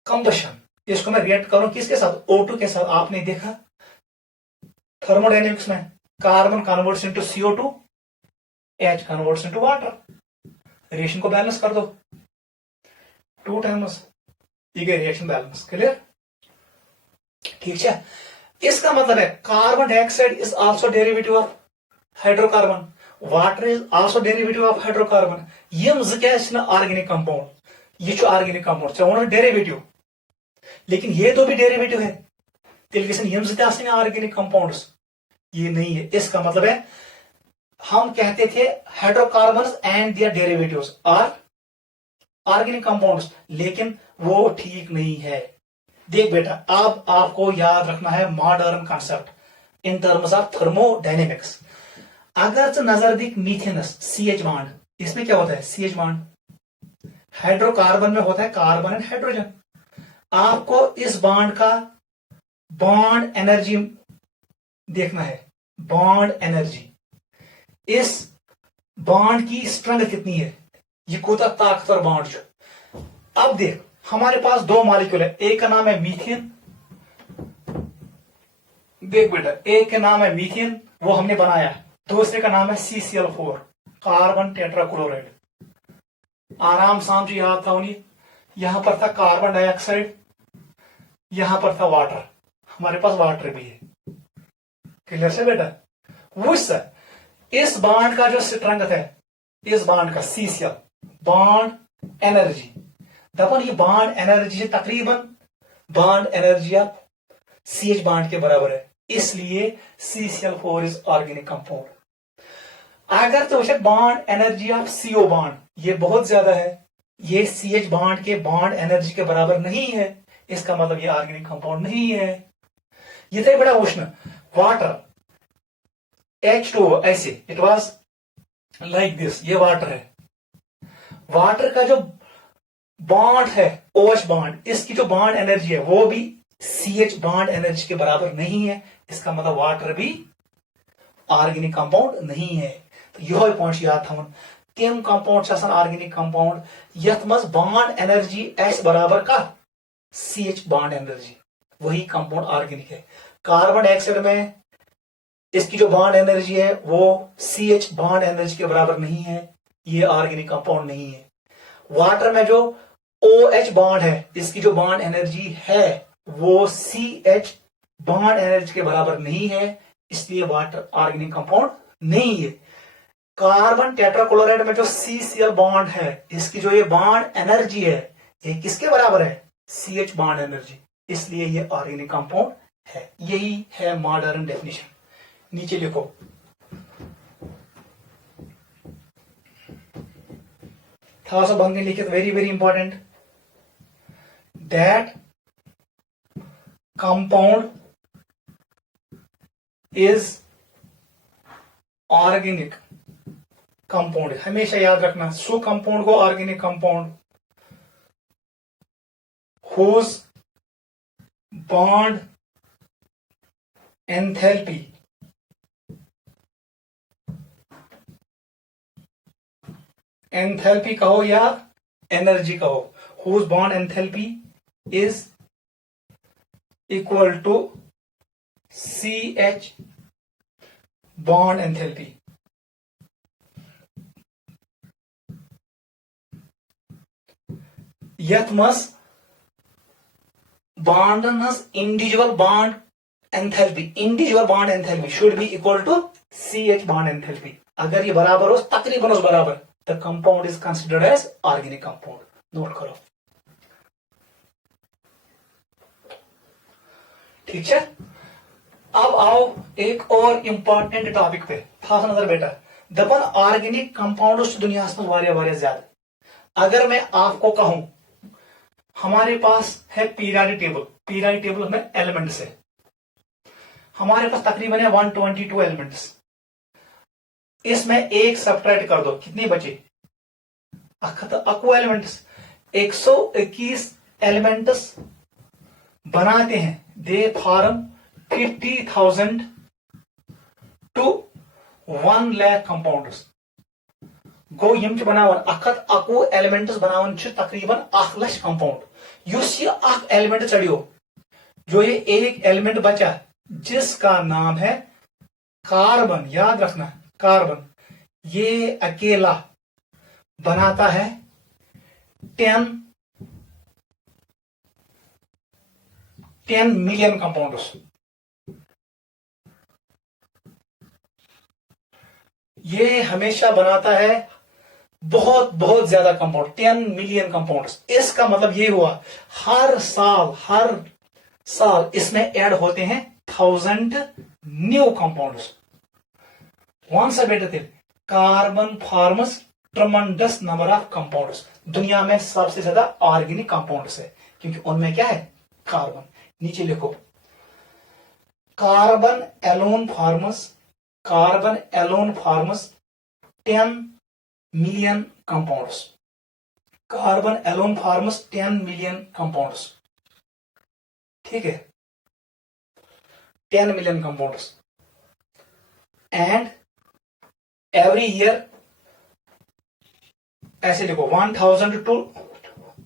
कंबशन, इसको मैं रिएक्ट करूं किसके साथ, O2 के साथ, आपने देखा थर्मोडायनेमिक्स में carbon converts into CO2, H converts into water, reaction को बैलेंस कर दो 2 टाइम्स, ये रिएक्शन बैलेंस, क्लियर, ठीक है। इसका मतलब है carbon dioxide is also derivative of hydrocarbon, water is also derivative of hydrocarbon. यम ऑर्गेनिक कंपाउंड, ये ऑर्गेनिक कंपाउंड चाहे डेरिवेटिव, लेकिन ये तो भी डेरिवेटिव है, यम ऑर्गेनिक कंपाउंड्स, ये नहीं है। इसका मतलब है हम कहते थे hydrocarbon and their derivatives are organic compounds, लेकिन वो ठीक नहीं है। देख बेटा अब आपको याद रखना है modern concept in terms of thermodynamics. अगर तो नजर दिख मीथेनस CH बॉन्ड, इसमें क्या होता है CH बॉन्ड, हाइड्रोकार्बन में होता है कार्बन एंड हाइड्रोजन। आपको इस बॉन्ड का बॉन्ड एनर्जी देखना है, बॉन्ड एनर्जी, इस बॉन्ड की स्ट्रेंथ कितनी है, ये कोता ताकतवर बॉन्ड जो। अब देख हमारे पास 2 मॉलिक्यूल है, एक का नाम है मीथेन, देख बेटा एक का नाम है मीथेन वो हमने बनाया, दूसरे का नाम है CCl4 कार्बन टेट्राक्लोराइड। आराम शाम जी याद था उन्हें, यहां पर था कार्बन डाइऑक्साइड, यहां पर था वाटर, हमारे पास वाटर भी है, क्लियर से बेटा। वो इस बॉन्ड का जो स्ट्रेंथ है, इस बॉन्ड का CCl बॉन्ड एनर्जी, दफन ये बॉन्ड एनर्जी तकरीबन bond energy of CH bond के बराबर है, इसलिए CCl4 इज ऑर्गेनिक कंपाउंड। अगर तो bond energy of CO bond ये बहुत ज्यादा है, ये CH बॉन्ड के बॉन्ड एनर्जी के बराबर नहीं है, इसका मतलब ये ऑर्गेनिक कंपाउंड नहीं है। ये तो बड़ा उष्ण वाटर H2O ऐसे इट वाज लाइक दिस, ये वाटर है, वाटर का जो बॉन्ड है OH बॉन्ड, इसकी जो बॉन्ड एनर्जी है वो भी CH बॉन्ड एनर्जी के बराबर नहीं है, इसका मतलब वाटर भी ऑर्गेनिक कंपाउंड नहीं है। तो यह पॉइंट याद था तम कंपाउंड ऑर्गेनिक कंपाउंड यथ मज बॉन्ड एनर्जी S बराबर का CH बॉन्ड एनर्जी, वही कंपाउंड ऑर्गेनिक है। कार्बन डाइऑक्साइड में इसकी जो बॉन्ड एनर्जी है वो CH बॉन्ड एनर्जी के बराबर नहीं है, ये ऑर्गेनिक कंपाउंड नहीं है। वाटर में जो OH बॉन्ड है, इसकी जो बॉन्ड एनर्जी है वो CH बॉन्ड एनर्जी के बराबर नहीं है, इसलिए वाटर ऑर्गेनिक कंपाउंड नहीं है। कार्बन टेट्राक्लोराइड में जो CCl बॉन्ड है, इसकी जो ये बॉन्ड एनर्जी है ये किसके बराबर है, CH बॉन्ड एनर्जी, इसलिए ये ऑर्गेनिक कंपाउंड है। यही है मॉडर्न डेफिनेशन। नीचे लिखो था बंग लिखित very very important, that compound is organic compound, हमेशा याद रखना सो कंपाउंड को organic compound whose bond enthalpy enthalpy कहो या एनर्जी कहो, whose bond enthalpy is equal to CH bond enthalpy. यथ मस bondन individual bond enthalpy should be equal to CH bond enthalpy. अगर ये बराबर हो, तकरीबन उस बराबर, the compound is considered as organic compound. Note करो, ठीक है। अब आओ एक और इंपॉर्टेंट टॉपिक पे, खास नजर बेटा। दपन ऑर्गेनिक कंपाउंड्स दुनिया में वारिया ज्यादा। अगर मैं आपको कहूं हमारे पास है पीरियोडिक टेबल में एलिमेंट्स है, हमारे पास तकरीबन है 122 एलिमेंट्स। इसमें एक सब्ट्रैक्ट कर दो, कितने बचे? अक्व एलिमेंट्स। 121 एलिमेंट्स बनाते हैं, they form 50,000 to 1 lakh compounds. गो यम बनावन अक्व एलिमेंट्स बनावन तकरीबन 1 लाख कंपाउंड। युस ये अख एलिमेंट चढ़ियो, जो ये एक एलिमेंट बचा जिसका नाम है कार्बन, याद रखना कार्बन, ये अकेला बनाता है 10 मिलियन कंपाउंड्स। ये हमेशा बनाता है बहुत बहुत ज्यादा कंपाउंड, 10 मिलियन कंपाउंड्स। इसका मतलब ये हुआ हर साल इसमें ऐड होते हैं 1000 न्यू कंपाउंड्स। वंस बेटे carbon forms tremendous number of compounds. दुनिया में सबसे ज्यादा ऑर्गेनिक कंपाउंड्स है, क्योंकि उनमें क्या है? कार्बन। नीचे लिखो, carbon alone forms 10 million compounds. Carbon alone forms 10 million compounds, ठीक है, 10 million compounds. And every year, ऐसे लिखो 1000 to,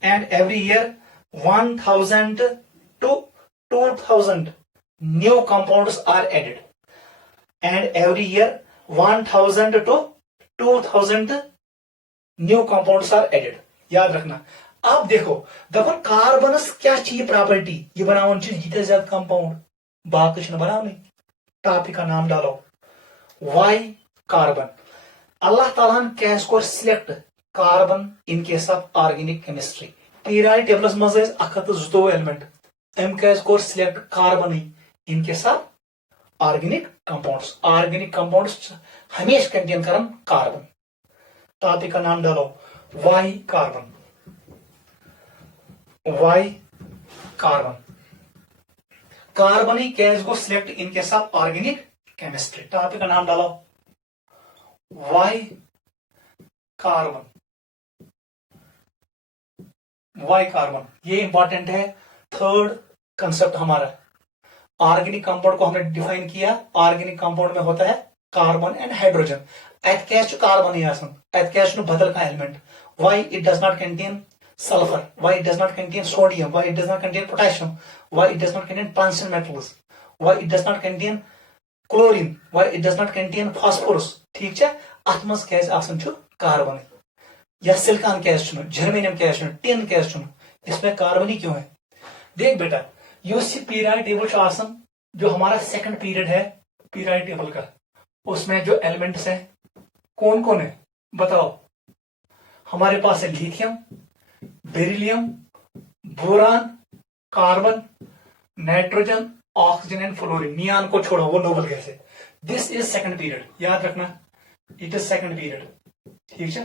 and every year 1000 to 2000 new compounds are added. And every year 1000 to 2000 new compounds are added. याद रखना। अब देखो दपन कार्बनस क्या चाहिए प्रॉपर्टी, ये बनावन यीत ज्यादा कंपाउंड, बाकी बनावनी। टॉपिक का नाम डालो वाई कार्बन। अल्लाह ताला ने क्या कोर select carbon in case of organic chemistry. Periodic टेबलस मज 102 एलिमेंट, एम क्या कोर select carbon in case of organic compounds. Organic compounds हमेशा कंटेन करन कार्बन। टॉपिक का नाम डालो why carbon. Why carbon, carbon ही कैस को select in case of organic chemistry. Topic का नाम डालो वाई कार्बन। वाई कार्बन ये इंपॉर्टेंट है। थर्ड कंसेप्ट हमारा ऑर्गेनिक कंपाउंड को हमने डिफाइन किया। ऑर्गेनिक कंपाउंड में होता है कार्बन एंड हाइड्रोजन। एट कैश कार्बन ही आसन, एट कैश बदल का element. Why it does not contain sulfur, why it does not contain sodium, why it does not contain potassium, why it does not contain transition metals, why it does not contain chlorine, why it does not contain phosphorus। ठीक है, अतमस कैस आसन छु carbon या silicon कैस छु, germanium कैस छु, tin कैस छु, इसमें carbon ही क्यों है? देख बेटा, यूसी पीरियोडिक टेबल छु आसन, जो हमारा सेकंड पीरियड है पीरियोडिक टेबल का, उसमें जो एलिमेंट्स हैं कौन कौन है बताओ। हमारे पास है lithium, beryllium, boron, carbon, nitrogen, oxygen and fluorine. Neon को छोड़ो, वो नोबल गैस है। दिस इज सेकंड पीरियड, याद रखना, इट इज सेकंड पीरियड। ठीक है,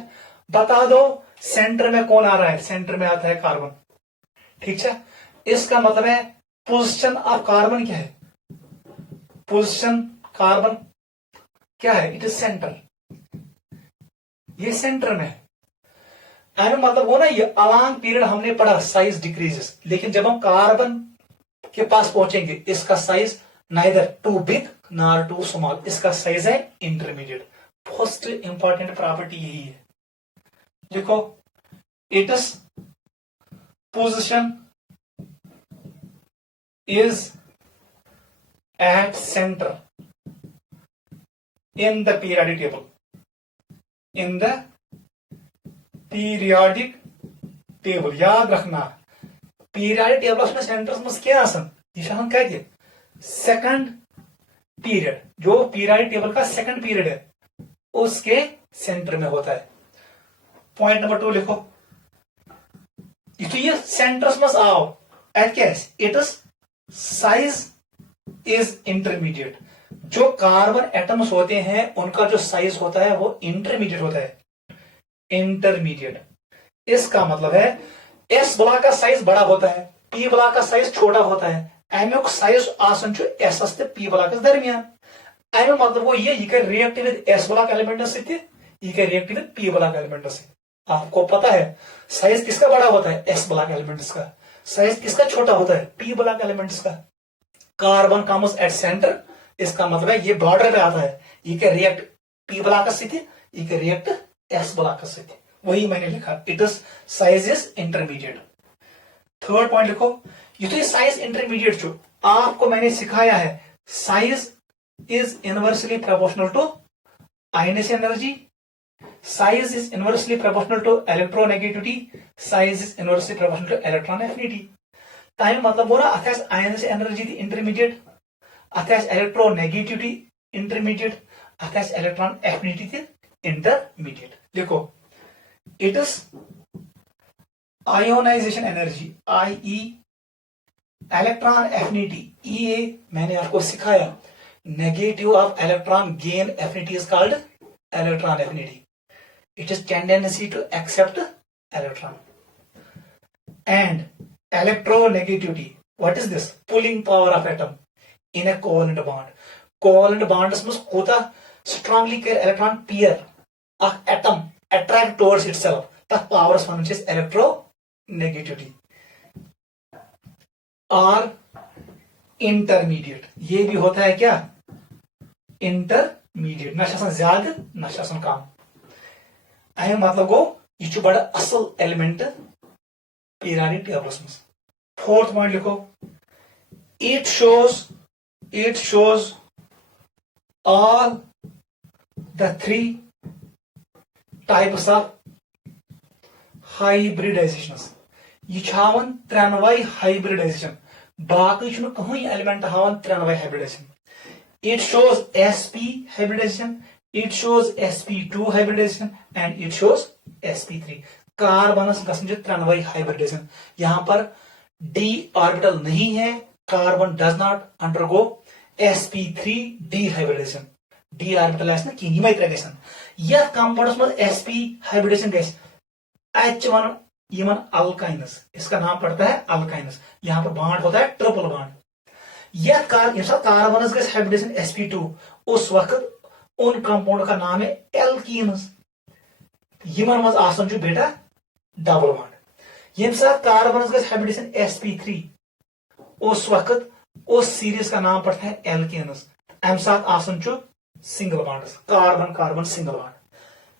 बता दो सेंटर में कौन आ रहा है? सेंटर में आता है कार्बन। ठीक है, इसका मतलब है पोजीशन ऑफ कार्बन क्या है? पोजीशन कार्बन क्या है? इट इज सेंटर, ये सेंटर में है। यानी मतलब वो ना, ये अलॉन्ग पीरियड हमने पढ़ा साइज डिक्रीजेस, लेकिन जब हम कार्बन के पास पहुंचेंगे इसका size neither too big nor too small, इसका साइज है इंटरमीडिएट। फर्स्ट इंपॉर्टेंट प्रॉपर्टी यही है। देखो, its position is at centre in the periodic table, in the periodic table। याद रखना, पीरियडिक टेबल में सेंटर्स में क्या आसन, ये क्या है, सेकंड पीरियड, जो पीरियडिक टेबल का सेकंड पीरियड है उसके सेंटर में होता है। पॉइंट नंबर 2 लिखो, ये सेंटर्स में आओ एट क्या है, it is size is intermediate. जो कार्बन एटम्स होते हैं उनका जो साइज होता है वो इंटरमीडिएट होता है, इंटरमीडिएट। इसका मतलब है एस ब्लॉक का साइज बड़ा होता है, पी ब्लॉक का साइज छोटा होता है। अमुक साइज आसन एस पी ब्लॉक दरमियान। अमुक मतलब वो ये react with S block element से, ये react with P block element से। आपको पता है साइज किसका बड़ा होता है, एस ब्लॉक एलिमेंट्स का। साइज किसका छोटा होता है, पी ब्लॉक एलिमेंट्स का। कार्बन कम्स एट सेंटर, इसका मतलब है ये बॉर्डर पे आता है, ये रिएक्ट पी ब्लॉक से, ये रिएक्ट एस ब्लॉक से। वही मैंने लिखा, it is size is intermediate. Third point लिखो, ये तो साइज इंटरमीडिएट जो आपको मैंने सिखाया है, size is inversely proportional to ionisation energy, size is inversely proportional to electronegativity, size is inversely proportional to electron affinity. टाइम मतलब वो ना अथ आयनेशन एनर्जी इंटरमीडिएट, अथ इलेक्ट्रोनेगेटिविटी इंटरमीडिएट, अथ इलेक्ट्रॉन एफिनिटी इंटरमीडिएट। देखो, it is ionisation energy IE, electron affinity EA मैंने आपको सिखाया। Negative of electron gain affinity is called electron affinity. It is tendency to accept electron. And electronegativity, what is this, pulling power of atom in a covalent bond। covalent bonds में कोता strongly कर electron pair of atom attract towards itself, तब power one is electronegativity। और intermediate, ये भी होता है क्या, intermediate, नशासन ज्यादा नशासन कम। अहम मतलब गो ये बड़ा असल एलिमेंट पीरियडिक टेबल्स में। फोर्थ पॉइंट लिखो, it shows all the 3 types of hybridization. यह हावन 3 हाइब्रिडाइजेशन, बाकी कहीं एलिमेंट हावन 3 hybridization. It shows sp hybridization, it shows sp2 hybridization and it shows sp3। कार्बनस गसन 3 हाइब्रिडाइजेशन। यहां पर d ऑर्बिटल नहीं है, carbon does not undergo sp3 D hybridization. D orbital आस यम 3 गसन। यह कंपाउंडस में sp हाइब्रिडाइजेशन गन इवन अल्काइनस, इसका नाम पड़ता है अल्काइनस। यहां पर बॉन्ड होता है ट्रिपल बॉन्ड। यह कार्बनस गस हाइब्रिडाइजेशन sp2, उस वक्त उन कंपाउंड का नाम है एल्कीन्स। यमन मज आसन जो बेटा डबल बॉन्ड। यम साथ कार्बनस गस हाइब्रिडाइजेशन sp3, उस वक्त उस सीरीज का नाम पड़ता है एल्केन्स। अम साथ आसन जो single bond, carbon carbon single bond.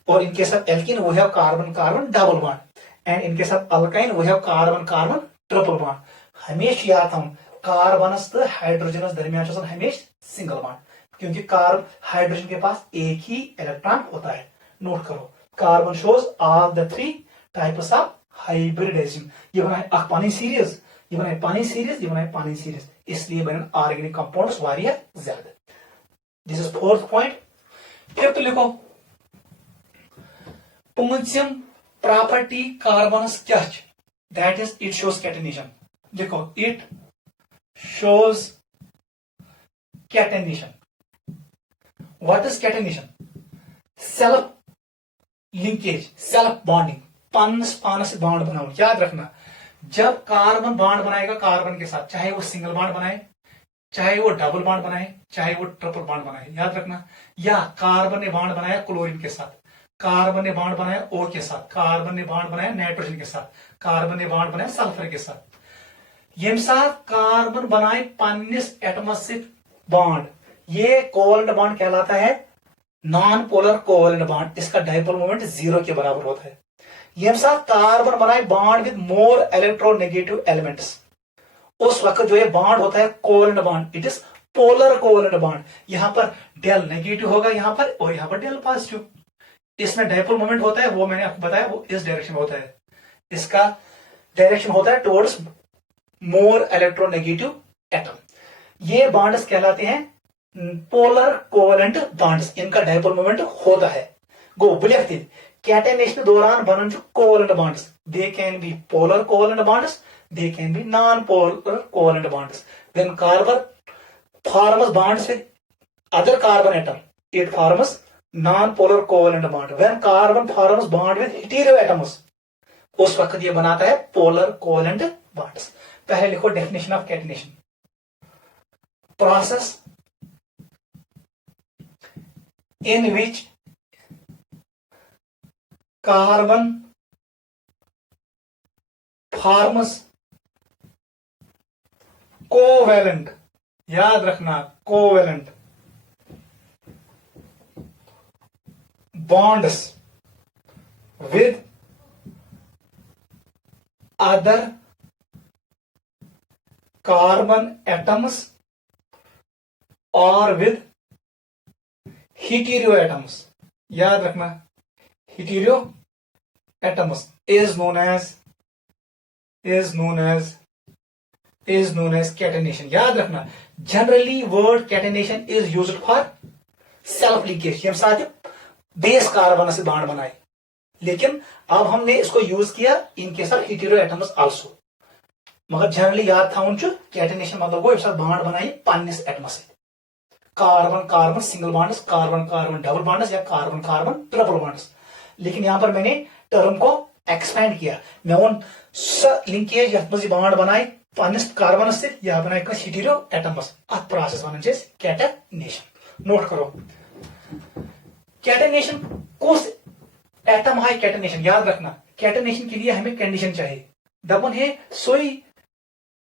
और इनके साथ एल्कीन वो है carbon carbon double bond, and इनके साथ अल्काइन वो है कार्बन कार्बन ट्रिपल बॉन्ड। हमेशा याद हम कार्बनस तो हाइड्रोजनस दरमियान हमेशा सिंगल बॉन्ड, क्योंकि कार्ब हाइड्रोजन के पास एक ही इलेक्ट्रॉन होता है। नोट करो, carbon shows all the 3 types of hybridisation. ये बनाए पानी सीरीज, ये बनाए पानी सीरीज, ये बनाए पानी सीरीज, इसलिए बने ऑर्गेनिक कंपाउंड्स वारिया ज्यादा। This is fourth point. Fifth लिखो, पूंछम प्रॉपर्टी कार्बनस क्या, that is it shows catenation. देखो, it shows catenation. What is catenation? Self linkage, self bonding, पानस से बॉन्ड बनाओ। याद रखना, जब कार्बन बॉन्ड बनाएगा कार्बन के साथ, चाहे वो सिंगल बॉन्ड बनाए, चाहे वो डबल बॉन्ड बनाए, चाहे वो ट्रिपल बॉन्ड बनाए, याद रखना। या कार्बन ने बॉन्ड बनाया क्लोरीन के साथ, कार्बन ने बॉन्ड बनाया O के साथ, कार्बन ने बॉन्ड बनाया नाइट्रोजन के साथ, कार्बन ने बॉन्ड बनाया सल्फर के साथ। ये साथ कार्बन बनाए पन्निस एटमस से बॉन्ड, ये कोवलेंट बॉन्ड कहलाता है नॉन पोलर कोवलेंट बॉन्ड। इसका डाइपोल मोमेंट 0 के बराबर होता है। ये साथ कार्बन बनाए bond with more electronegative elements, उस वक्त जो ये बॉन्ड होता है covalent bond, it is polar covalent bond. यहां पर डेल नेगेटिव होगा यहां पर, और यहां पर डेल पॉजिटिव। इसमें डाइपोल मोमेंट होता है, वो मैंने आपको बताया, वो इस डायरेक्शन में होता है। इसका डायरेक्शन होता है टुवर्ड्स मोर इलेक्ट्रोनेगेटिव एटम। ये बॉन्ड्स कहलाते हैं पोलर कोवलेंट बॉन्ड्स, इनका डाइपोल मोमेंट होता है। गो बुलियख कैटेनेशन दौरान बनन covalent bonds, they can be polar covalent bonds, they can be non-polar covalent bonds. When carbon forms bonds with other carbon atom, it forms non-polar covalent bond. When carbon forms bond with heteroatoms, उस वक्त ये बनाता है polar covalent bonds. पहले लिखो definition of catenation. Process in which carbon forms covalent, याद रखना covalent bonds with other carbon atoms और विद हीटेरो एटम्स। याद रखना hetero atoms is known as catenation. याद रखना generally word catenation is used for self linkage, यम साथ बेस कार्बन से बॉन्ड बनाए, लेकिन अब हमने इसको यूज किया इनके साथ हीटेरो एटम्स आल्सो। मगर जनरली याद था कैटेनेशन मतलब गो साथ बॉन्ड बनाई पन्निस एटमस से, carbon carbon single bonds, carbon carbon double bonds या कार्बन कार्बन ट्रिपल बॉन्ड्स। लेकिन यहां पर मैंने टर्म को एक्सपेंड किया, मैं उन लिंकेज यथ मज बॉन्ड बनाए पन्निस कार्बन से या बनाए हीटेरो एटमस, अत प्रोसेस वन कैटेनेशन। नोट करो कैटेनेशन कुछ एटम हाई कैटेनेशन। याद रखना कैटेनेशन के लिए हमें कंडीशन चाहिए, दपन है सोई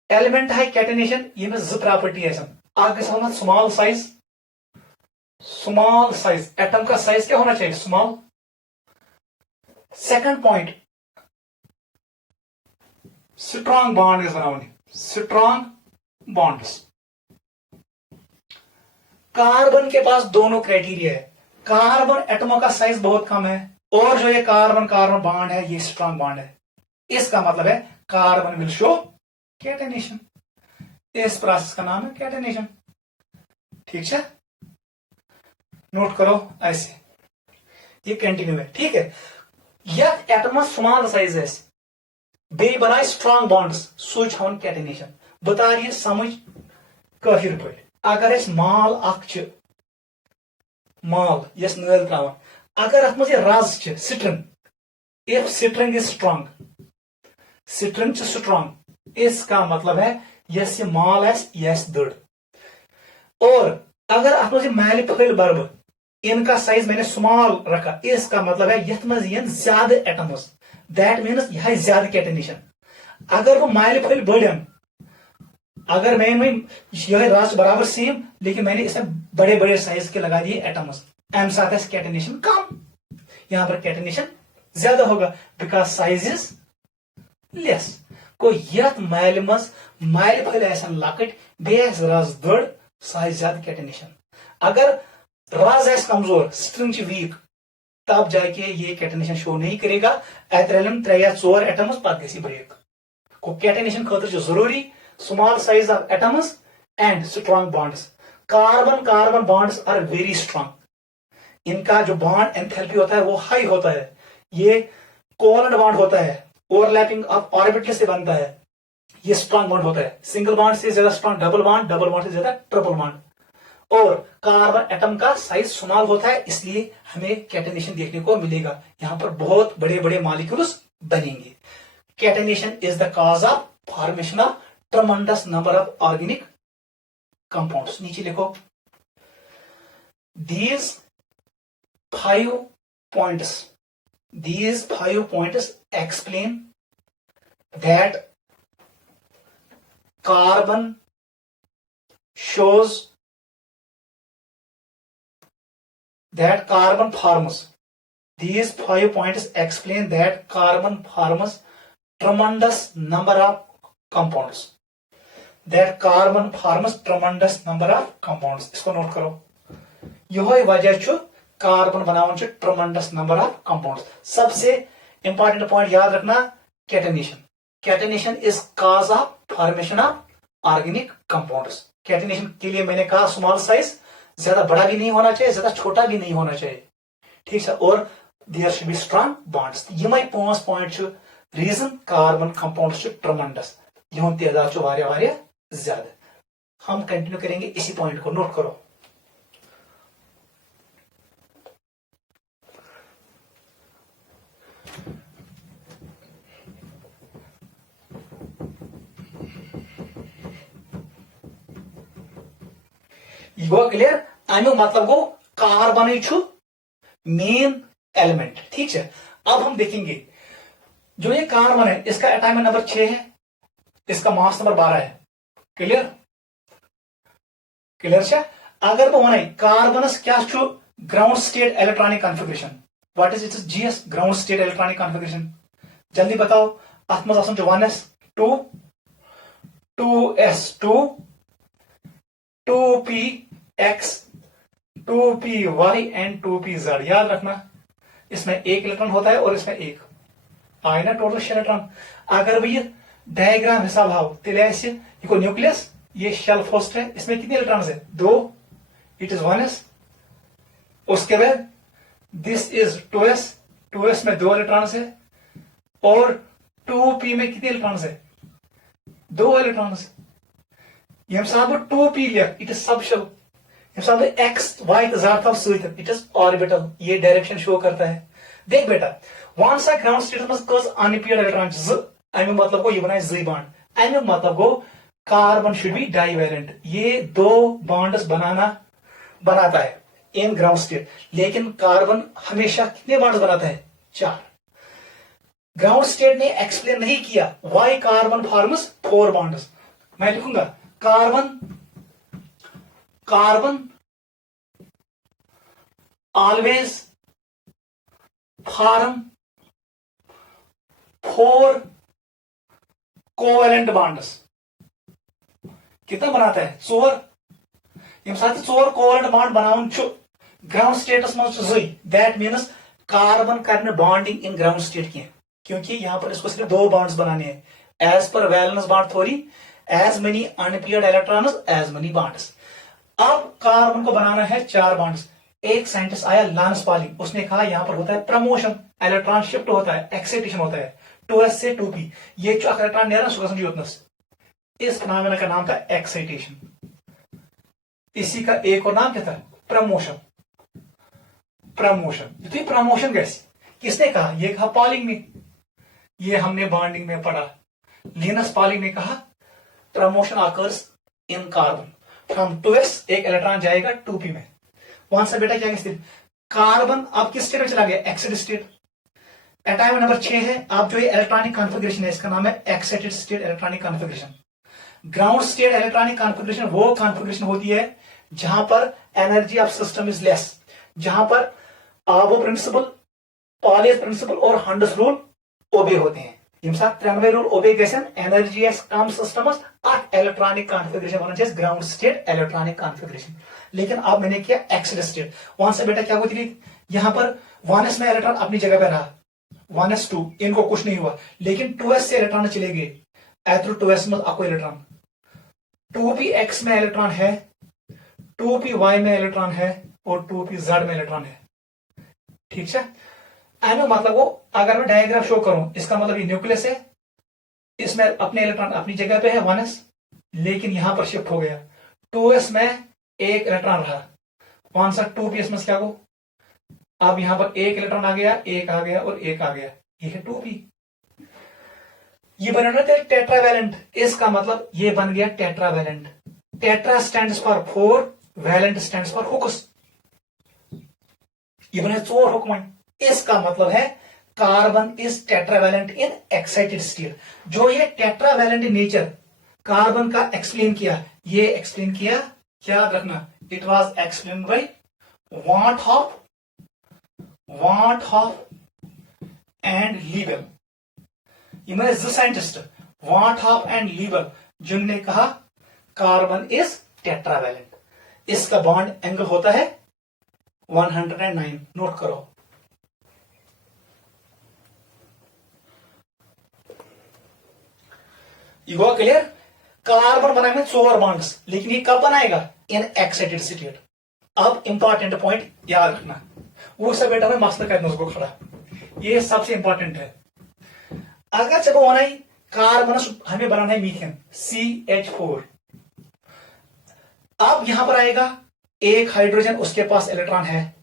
एलिमेंट हाई कैटेनेशन ये ज प्रॉपर्टी आगे स्मॉल साइज एटम का साइज क्या होना चाहिए, small. Second point strong bond बनाने, स्ट्रॉन्ग बॉन्ड्स। कार्बन के पास दोनों क्राइटेरिया है, कार्बन एटमों का साइज बहुत कम है और जो ये कार्बन कार्बन बॉन्ड है ये स्ट्रॉन्ग बॉन्ड है। इसका मतलब है कार्बन विल शो कैटेनेशन, इस प्रोसेस का नाम है कैटेनेशन। ठीक है, नोट करो ऐसे, ये कंटिन्यू है। ठीक है, यह एटम स्मॉल साइज है बे बनाए स्ट्रॉन्ग बॉन्ड्स सो कैटेनेशन। बता रही समझ काफिर पे अगर माल माल यस नल त्रावन, अगर अत मज रज string, if string is strong, string strong, इसका मतलब है यस ये माल यस दड़। और अगर अत मज मैल फल बर्ब, इनका साइज मैंने स्मॉल रखा, इसका मतलब है यथ मज ज्यादा एटम्स, दैट मीन्स यह ज्यादा कैटेनेशन। अगर वो माइल फल बढ़न, अगर मैं यह रास बराबर सेम लेकिन मैंने इसमें बड़े बड़े साइज के लगा दिए एटम्स, एम साथ कैटेनेशन कम, यहां पर कैटेनेशन ज्यादा होगा बिकॉज साइज इज लेस। को यथ माइल मज माइल फल लकट बेस रस दड़ साइज ज्यादा कैटेनेशन। अगर रस कमजोर, स्ट्रिंग वीक, तब जाके ये कैटेनेशन शो नहीं करेगा। एथरेलिन 3 या 4 एटम्स पत गई ब्रेक। को कैटेनेशन खतर जरूरी small size of atoms and strong bonds. Carbon carbon bonds are very strong, इनका जो बॉन्ड एंथैल्पी होता है वो हाई होता है। ये कोवलेंट बॉन्ड होता है, ओवरलैपिंग ऑफ ऑर्बिटल से बनता है, ये स्ट्रॉन्ग बॉन्ड होता है। सिंगल बॉन्ड से ज्यादा strong double bond, double bond से ज्यादा ट्रिपल बॉन्ड। और कार्बन एटम का साइज स्मॉल होता है, इसलिए हमें कैटेनेशन देखने को मिलेगा। यहां पर बहुत बड़े बड़े मॉलिक्यूल्स बनेंगे। Catenation is the cause of formation of tremendous number of organic compounds. नीचे लिखो, these 5 points. These 5 points explain that carbon shows that carbon forms. These 5 points explain that carbon forms tremendous number of compounds. That carbon forms tremendous number of compounds. इसको note करो. यही वजह छु carbon बनावन छु tremendous number of compounds. सबसे important point याद रखना catenation. Catenation is cause of formation of organic compounds. Catenation के लिए मैंने कहा small size, ज्यादा बड़ा भी नहीं होना चाहिए, ज्यादा छोटा भी नहीं होना चाहिए. ठीक है. और there should be strong bonds. यही 5 point छु reason carbon compounds छु tremendous. यह तादाद छु वारिया वारिया ज्यादा. हम कंटिन्यू करेंगे इसी पॉइंट को नोट करो. यह क्लियर. अमु मतलब गो कार्बन छु मेन एलिमेंट. ठीक है. अब हम देखेंगे जो ये कार्बन है इसका एटॉमिक नंबर 6 है, इसका मास नंबर 12 है. क्लियर क्लियर छा. अगर बह वन कार्बनस क्या छु ground state electronic configuration. What is it's GS ground state electronic configuration. जल्दी बताओ. अत मज 1s2 2s2 2px 2py and 2pz. याद रखना इसमें एक इलेक्ट्रॉन होता है और इसमें एक आए ना टोटल 6 इलेक्ट्रॉन. अगर भी ये डायग्राम हिसाब हाउ तेल को न्यूक्लियस, ये शेल फर्स्ट है, इसमें कितने इलेक्ट्रॉन है 2, इट इज 1s. उसके बाद दिस इज 2s, 2s में 2 इलेक्ट्रॉन है और 2p में कितने इलेक्ट्रॉन है 2 इलेक्ट्रॉन. यम साब 2p लिख इट इज सबशेल. यम साब x y जात सत इट इज ऑर्बिटल. ये डायरेक्शन शो करता है. देख बेटा वन सा ग्राउंड स्टेट में कस अनपेयर्ड इलेक्ट्रॉन ज. अमि मतलब गो ये बनाए 2 बॉन्ड. अमि मतलब गो कार्बन शुड बी डाइवेलेंट. ये 2 बॉन्ड्स बनाता है इन ग्राउंड स्टेट. लेकिन कार्बन हमेशा कितने बॉन्ड्स बनाता है 4. ग्राउंड स्टेट ने एक्सप्लेन नहीं किया व्हाई कार्बन फॉर्म्स 4 बॉन्ड्स. मैं लिखूंगा carbon always form 4 covalent bonds. कितना बनाता है 4. यम साथ 4 कोवेलेंट बॉन्ड बनावन छु ग्राउंड स्टेटस में 2. दैट मीन्स कार्बन करने बॉन्डिंग इन ग्राउंड स्टेट की, क्योंकि यहां पर इसको सिर्फ 2 बॉन्ड्स बनाने हैं. As per valence bond theory as many unpaired electrons as many bonds. अब कार्बन को बनाना है 4 बॉन्ड्स. एक साइंटिस्ट आया लानस पाली, उसने कहा यहां पर होता है प्रमोशन, इलेक्ट्रॉन शिफ्ट होता है, एक्साइटेशन होता है 2s से 2p. ये जो इलेक्ट्रॉन नेरा सुगसन युतनस, इस फिनोमेना का नाम था एक्साइटेशन. इसी का एक और नाम क्या था प्रमोशन. प्रमोशन प्रमोशन गैस किसने कहा, ये कहा पॉलिंग ने. ये हमने बॉन्डिंग में पढ़ा. लिनस पॉलिंग ने कहा promotion occurs in carbon from 2s एक इलेक्ट्रॉन जाएगा 2p में. वहां से बेटा क्या स्थिति कार्बन अब किस स्टेट में चला गया एक्साइटेड स्टेट. एटॉमिक नंबर 6 है. आप जो ये इलेक्ट्रॉनिक कॉन्फ़िगरेशन है इसका नाम है excited state electronic configuration. Ground state electronic configuration वो कॉन्फ़िगरेशन होती है जहां पर energy of system is less, जहां पर आबो प्रिंसिपल, पॉलेस प्रिंसिपल और हंड्स रूल ओबे होते हैं. त्रेनवे रूल ओबे गसन एनर्जी कम सिस्टमस इलेक्ट्रॉनिक कॉन्फ़िगरेशन बनना चाहिए ग्राउंड स्टेट इलेक्ट्रॉनिक कॉन्फ़िगरेशन. लेकिन अब मैंने किया एक्साइटेड स्टेट. वहां से बेटा क्या होती थी, यहां पर 1s में इलेक्ट्रॉन अपनी जगह पे रहा, 1s2 इनको कुछ नहीं हुआ. लेकिन 2s से इलेक्ट्रॉन चले गए थ्रू 2s में आपको इलेक्ट्रॉन. 2px में इलेक्ट्रॉन है, 2py में इलेक्ट्रॉन है और 2pz में इलेक्ट्रॉन है. ठीक है. मतलब वो अगर मैं डायग्राम शो करूं इसका मतलब ये न्यूक्लियस है, इसमें अपने इलेक्ट्रॉन अपनी जगह पे है 1s, लेकिन यहां पर शिफ्ट हो गया 2s में एक इलेक्ट्रॉन रहा. कौन सा 2ps में क्या को अब यहां पर एक इलेक्ट्रॉन आ गया, एक आ गया और एक आ गया, ये है 2p. ये बन रहा था टेट्रावैलेंट. इसका मतलब ये बन गया tetravalent. Tetra stands for 4, valent stands for hooks. ये बने 4 हुक्म. इसका मतलब है carbon is tetravalent in excited state. जो ये टेट्रावैलेंट नेचर कार्बन का एक्सप्लेन किया, ये एक्सप्लेन किया, क्या रखना, it was explain by van't Hoff and Le Bel. ये मेरे scientist van't Hoff and Le Bel जिन्होंने कहा कार्बन इज टेट्रावैलेंट। इसका बॉन्ड एंगल होता है 109, नोट करो। ये हुआ क्लियर। कार्बन बनाएंगे 4 बॉन्ड्स, लेकिन ये कब बनाएगा, इन एक्साइटेड स्टेट। अब इंपॉर्टेंट पॉइंट याद रखना, वो सब बेटा में मास्टर कहते हैं उसको खड़ा, ये सबसे इंपॉर्टेंट है। अगर जब होना ही कार्बन हमें बनाना है मीथेन CH4, अब यहां पर आएगा एक हाइड्रोजन, उसके पास इलेक्ट्रॉन है,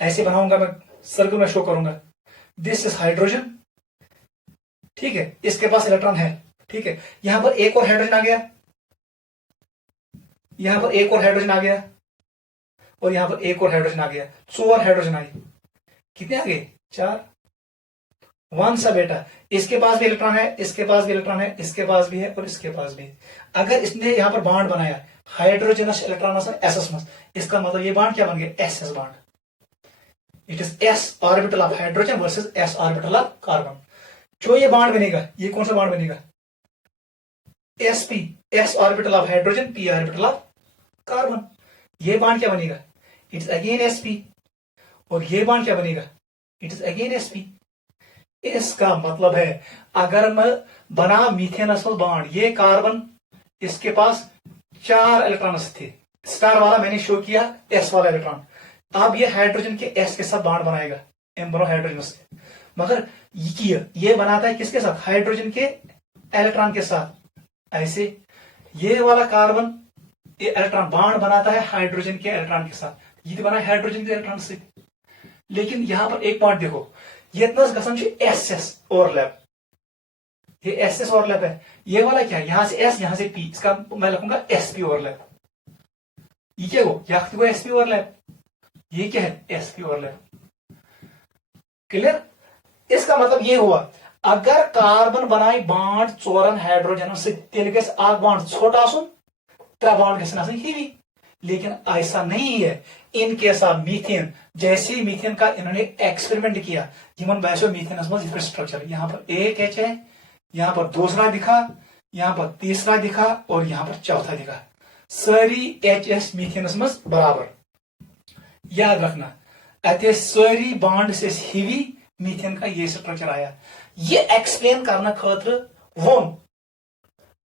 ऐसे बनाऊंगा मैं, सर्कल में शो करूंगा, दिस इज हाइड्रोजन, ठीक है, इसके पास इलेक्ट्रॉन है, ठीक है। यहां पर एक और हाइड्रोजन आ गया, यहां पर एक और हाइड्रोजन आ गया, और यहां पर एक और हाइड्रोजन आ गया, 4 हाइड्रोजन आई। कितने आ गए, 4। 1 सा बेटा, इसके पास भी इलेक्ट्रॉन है, इसके पास भी इलेक्ट्रॉन है, इसके पास भी है, और इसके पास भी। अगर इसने यहां पर बॉन्ड बनाया हाइड्रोजनस इलेक्ट्रॉनस एसएस, इसका मतलब ये बॉन्ड क्या बन गया, SS bond. It is S orbital of hydrogen versus S orbital of carbon. जो ये बॉन्ड बनेगा, ये कौन सा बॉन्ड बनेगा, sp, s orbital of hydrogen, p orbital of carbon. ये बॉन्ड क्या बनेगा, इट इज अगेन sp, और ये बॉन्ड क्या बनेगा, इट इज अगेन sp। इसका मतलब है अगर मैं बना मीथेनस बॉन्ड, ये कार्बन, इसके पास 4 इलेक्ट्रॉन्स थे, स्टार वाला मैंने शो किया, s वाला इलेक्ट्रॉन। अब ये हाइड्रोजन के s के साथ बॉन्ड बनाएगा, एम्ब्रो हाइड्रोजन से, मगर ये बनाता है किसके साथ, हाइड्रोजन के इलेक्ट्रॉन के साथ, ऐसे। ये वाला कार्बन ये इलेक्ट्रॉन बॉन्ड बनाता है हाइड्रोजन के इलेक्ट्रॉन के साथ, ये बना हाइड्रोजन के इलेक्ट्रॉन से। लेकिन यहां पर एक पॉइंट देखो, ये SS ओवरलैप, ये SS ओवरलैप है। ये वाला क्या है, यहां से S, यहां से P, इसका मैं लिखूंगा SP ओवरलैप। ये क्या हो, SP ओवरलैप, ये क्या है, SP ओवरलैप। क्लियर। इसका मतलब ये हुआ, अगर कार्बन बनाए बॉन्ड 4 हाइड्रोजन से, तेल आग बॉन्ड छोटा सुन 3 बॉन्ड गि हेवी, लेकिन ऐसा नहीं है इन केस ऑफ मीथेन। जैसे मीथेन का इन्होंने एक्सपेरिमेंट किया, इन बैसो मीथेनस में स्ट्रक्चर, यहां पर एक H है, यहां पर दूसरा दिखा, यहां पर तीसरा दिखा, और यहां पर चौथा दिखा, सारी HS मीथेनस में बराबर। याद रखना, अतः सारी बॉन्ड से हेवी मीथेन का ये स्ट्रक्चर आया। ये एक्सप्लेन करना खातिर वोन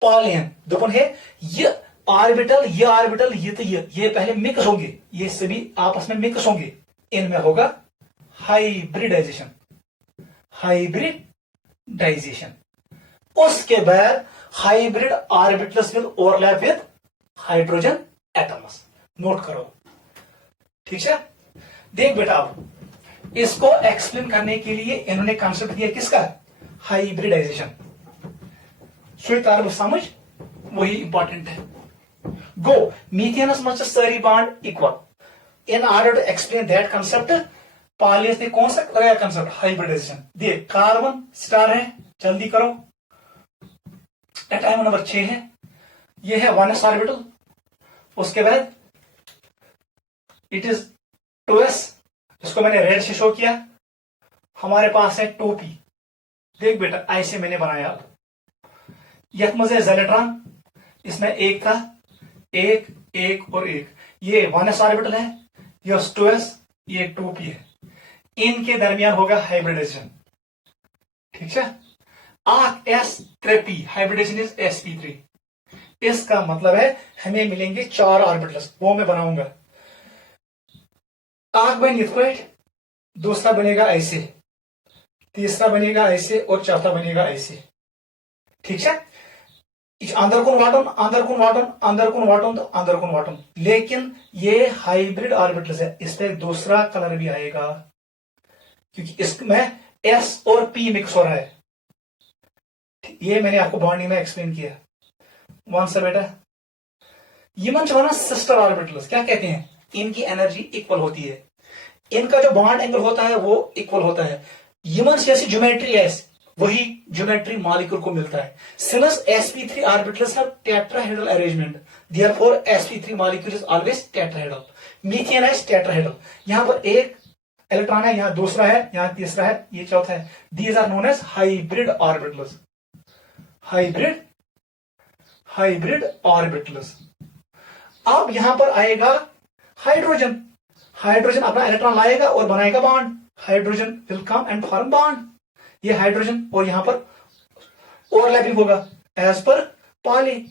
पॉलियन दोपन है, ये ऑर्बिटल, ये ऑर्बिटल, ये तो ये पहले मिक्स होंगे, ये सभी आपस में मिक्स होंगे, इनमें होगा हाइब्रिडाइजेशन, हाइब्रिडाइजेशन। उसके बाद hybrid orbitals will overlap with hydrogen atoms. Note करो, ठीक है। देख बेटा, अब इसको एक्सप्लेन करने के लिए इन्होंने कॉन्सेप्ट दिया किसका, हाइब्रिडाइजेशन। स्वीकार समझ, वही इंपॉर्टेंट है। गो, मीथेनस मस्ट सारी bond equal. In order to explain that concept, पॉलियस ने कौन सा लगाया कंसेप्ट, हाइब्रिडाइजेशन। देख, कार्बन स्टार है, जल्दी करो, एटम नंबर 6 है, ये है 1s ऑर्बिटल। उसके बाद इट इज 2s, इसको मैंने रेड से शो किया। हमारे पास है 2p। देख बेटा, ऐसे मैंने बनाया। यह मुझे इलेक्ट्रॉन, इसमें एक था, एक एक और एक, ये 1s ऑर्बिटल है, ये 2s, ये 2p है। इनके दरमियान होगा हाइब्रिडाइजेशन, ठीक है। S3p, hybridisation is sp3। इसका मतलब है हमें मिलेंगे 4 ऑर्बिटल्स, वो मैं बनाऊंगा। आग में निथकोइट, दूसरा बनेगा ऐसे, तीसरा बनेगा ऐसे, और चौथा बनेगा ऐसे, ठीक है। अंदर कौन वाटन, अंदर कौन वाटन, अंदर कौन वाटन, तो अंदर कौन वाटन। लेकिन ये हाइब्रिड ऑर्बिटल्स है, इस पर दूसरा कलर भी आएगा, क्योंकि इसमें S और P मिक्स हो रहा है। ये मैंने आपको बॉन्डिंग में एक्सप्लेन किया। वन सा बेटा, ये मन सिस्टर ऑर्बिटल्स क्या कहते हैं, इनकी एनर्जी इक्वल होती है। इनका जो बॉन्ड एंगल होता है वो इक्वल होता है। यमन जैसी ज्योमेट्री है, वही ज्योमेट्री मॉलिक्यूल को मिलता है। Since sp3 orbitals have tetrahedral arrangement, therefore sp3 molecule is always tetrahedral. Methane है टेट्राहेड्रल, यहां पर एक इलेक्ट्रॉन है, यहां दूसरा है, यहां तीसरा है, ये चौथा है। These are known as hybrid orbitals, hybrid orbitals. अब यहां पर आएगा हाइड्रोजन, हाइड्रोजन अपना इलेक्ट्रॉन लाएगा और बनाएगा bond, hydrogen will come and form bond. ये हाइड्रोजन और यहां पर ओवरलैपिंग होगा एज पर पॉली,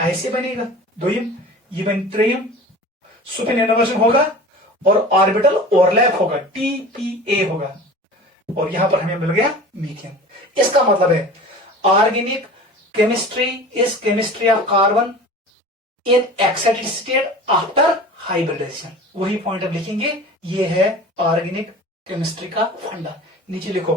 ऐसे बनेगा द्विम, ये बन त्रिम, सुपर इनवर्जन होगा और ऑर्बिटल ओवरलैप होगा, टीपीए होगा, और यहां पर हमें मिल गया मीथेन। इसका मतलब है organic chemistry is chemistry of carbon in excited state after hybridisation. वही पॉइंट अब लिखेंगे, ये है ऑर्गेनिक केमिस्ट्री का फंडा। नीचे लिखो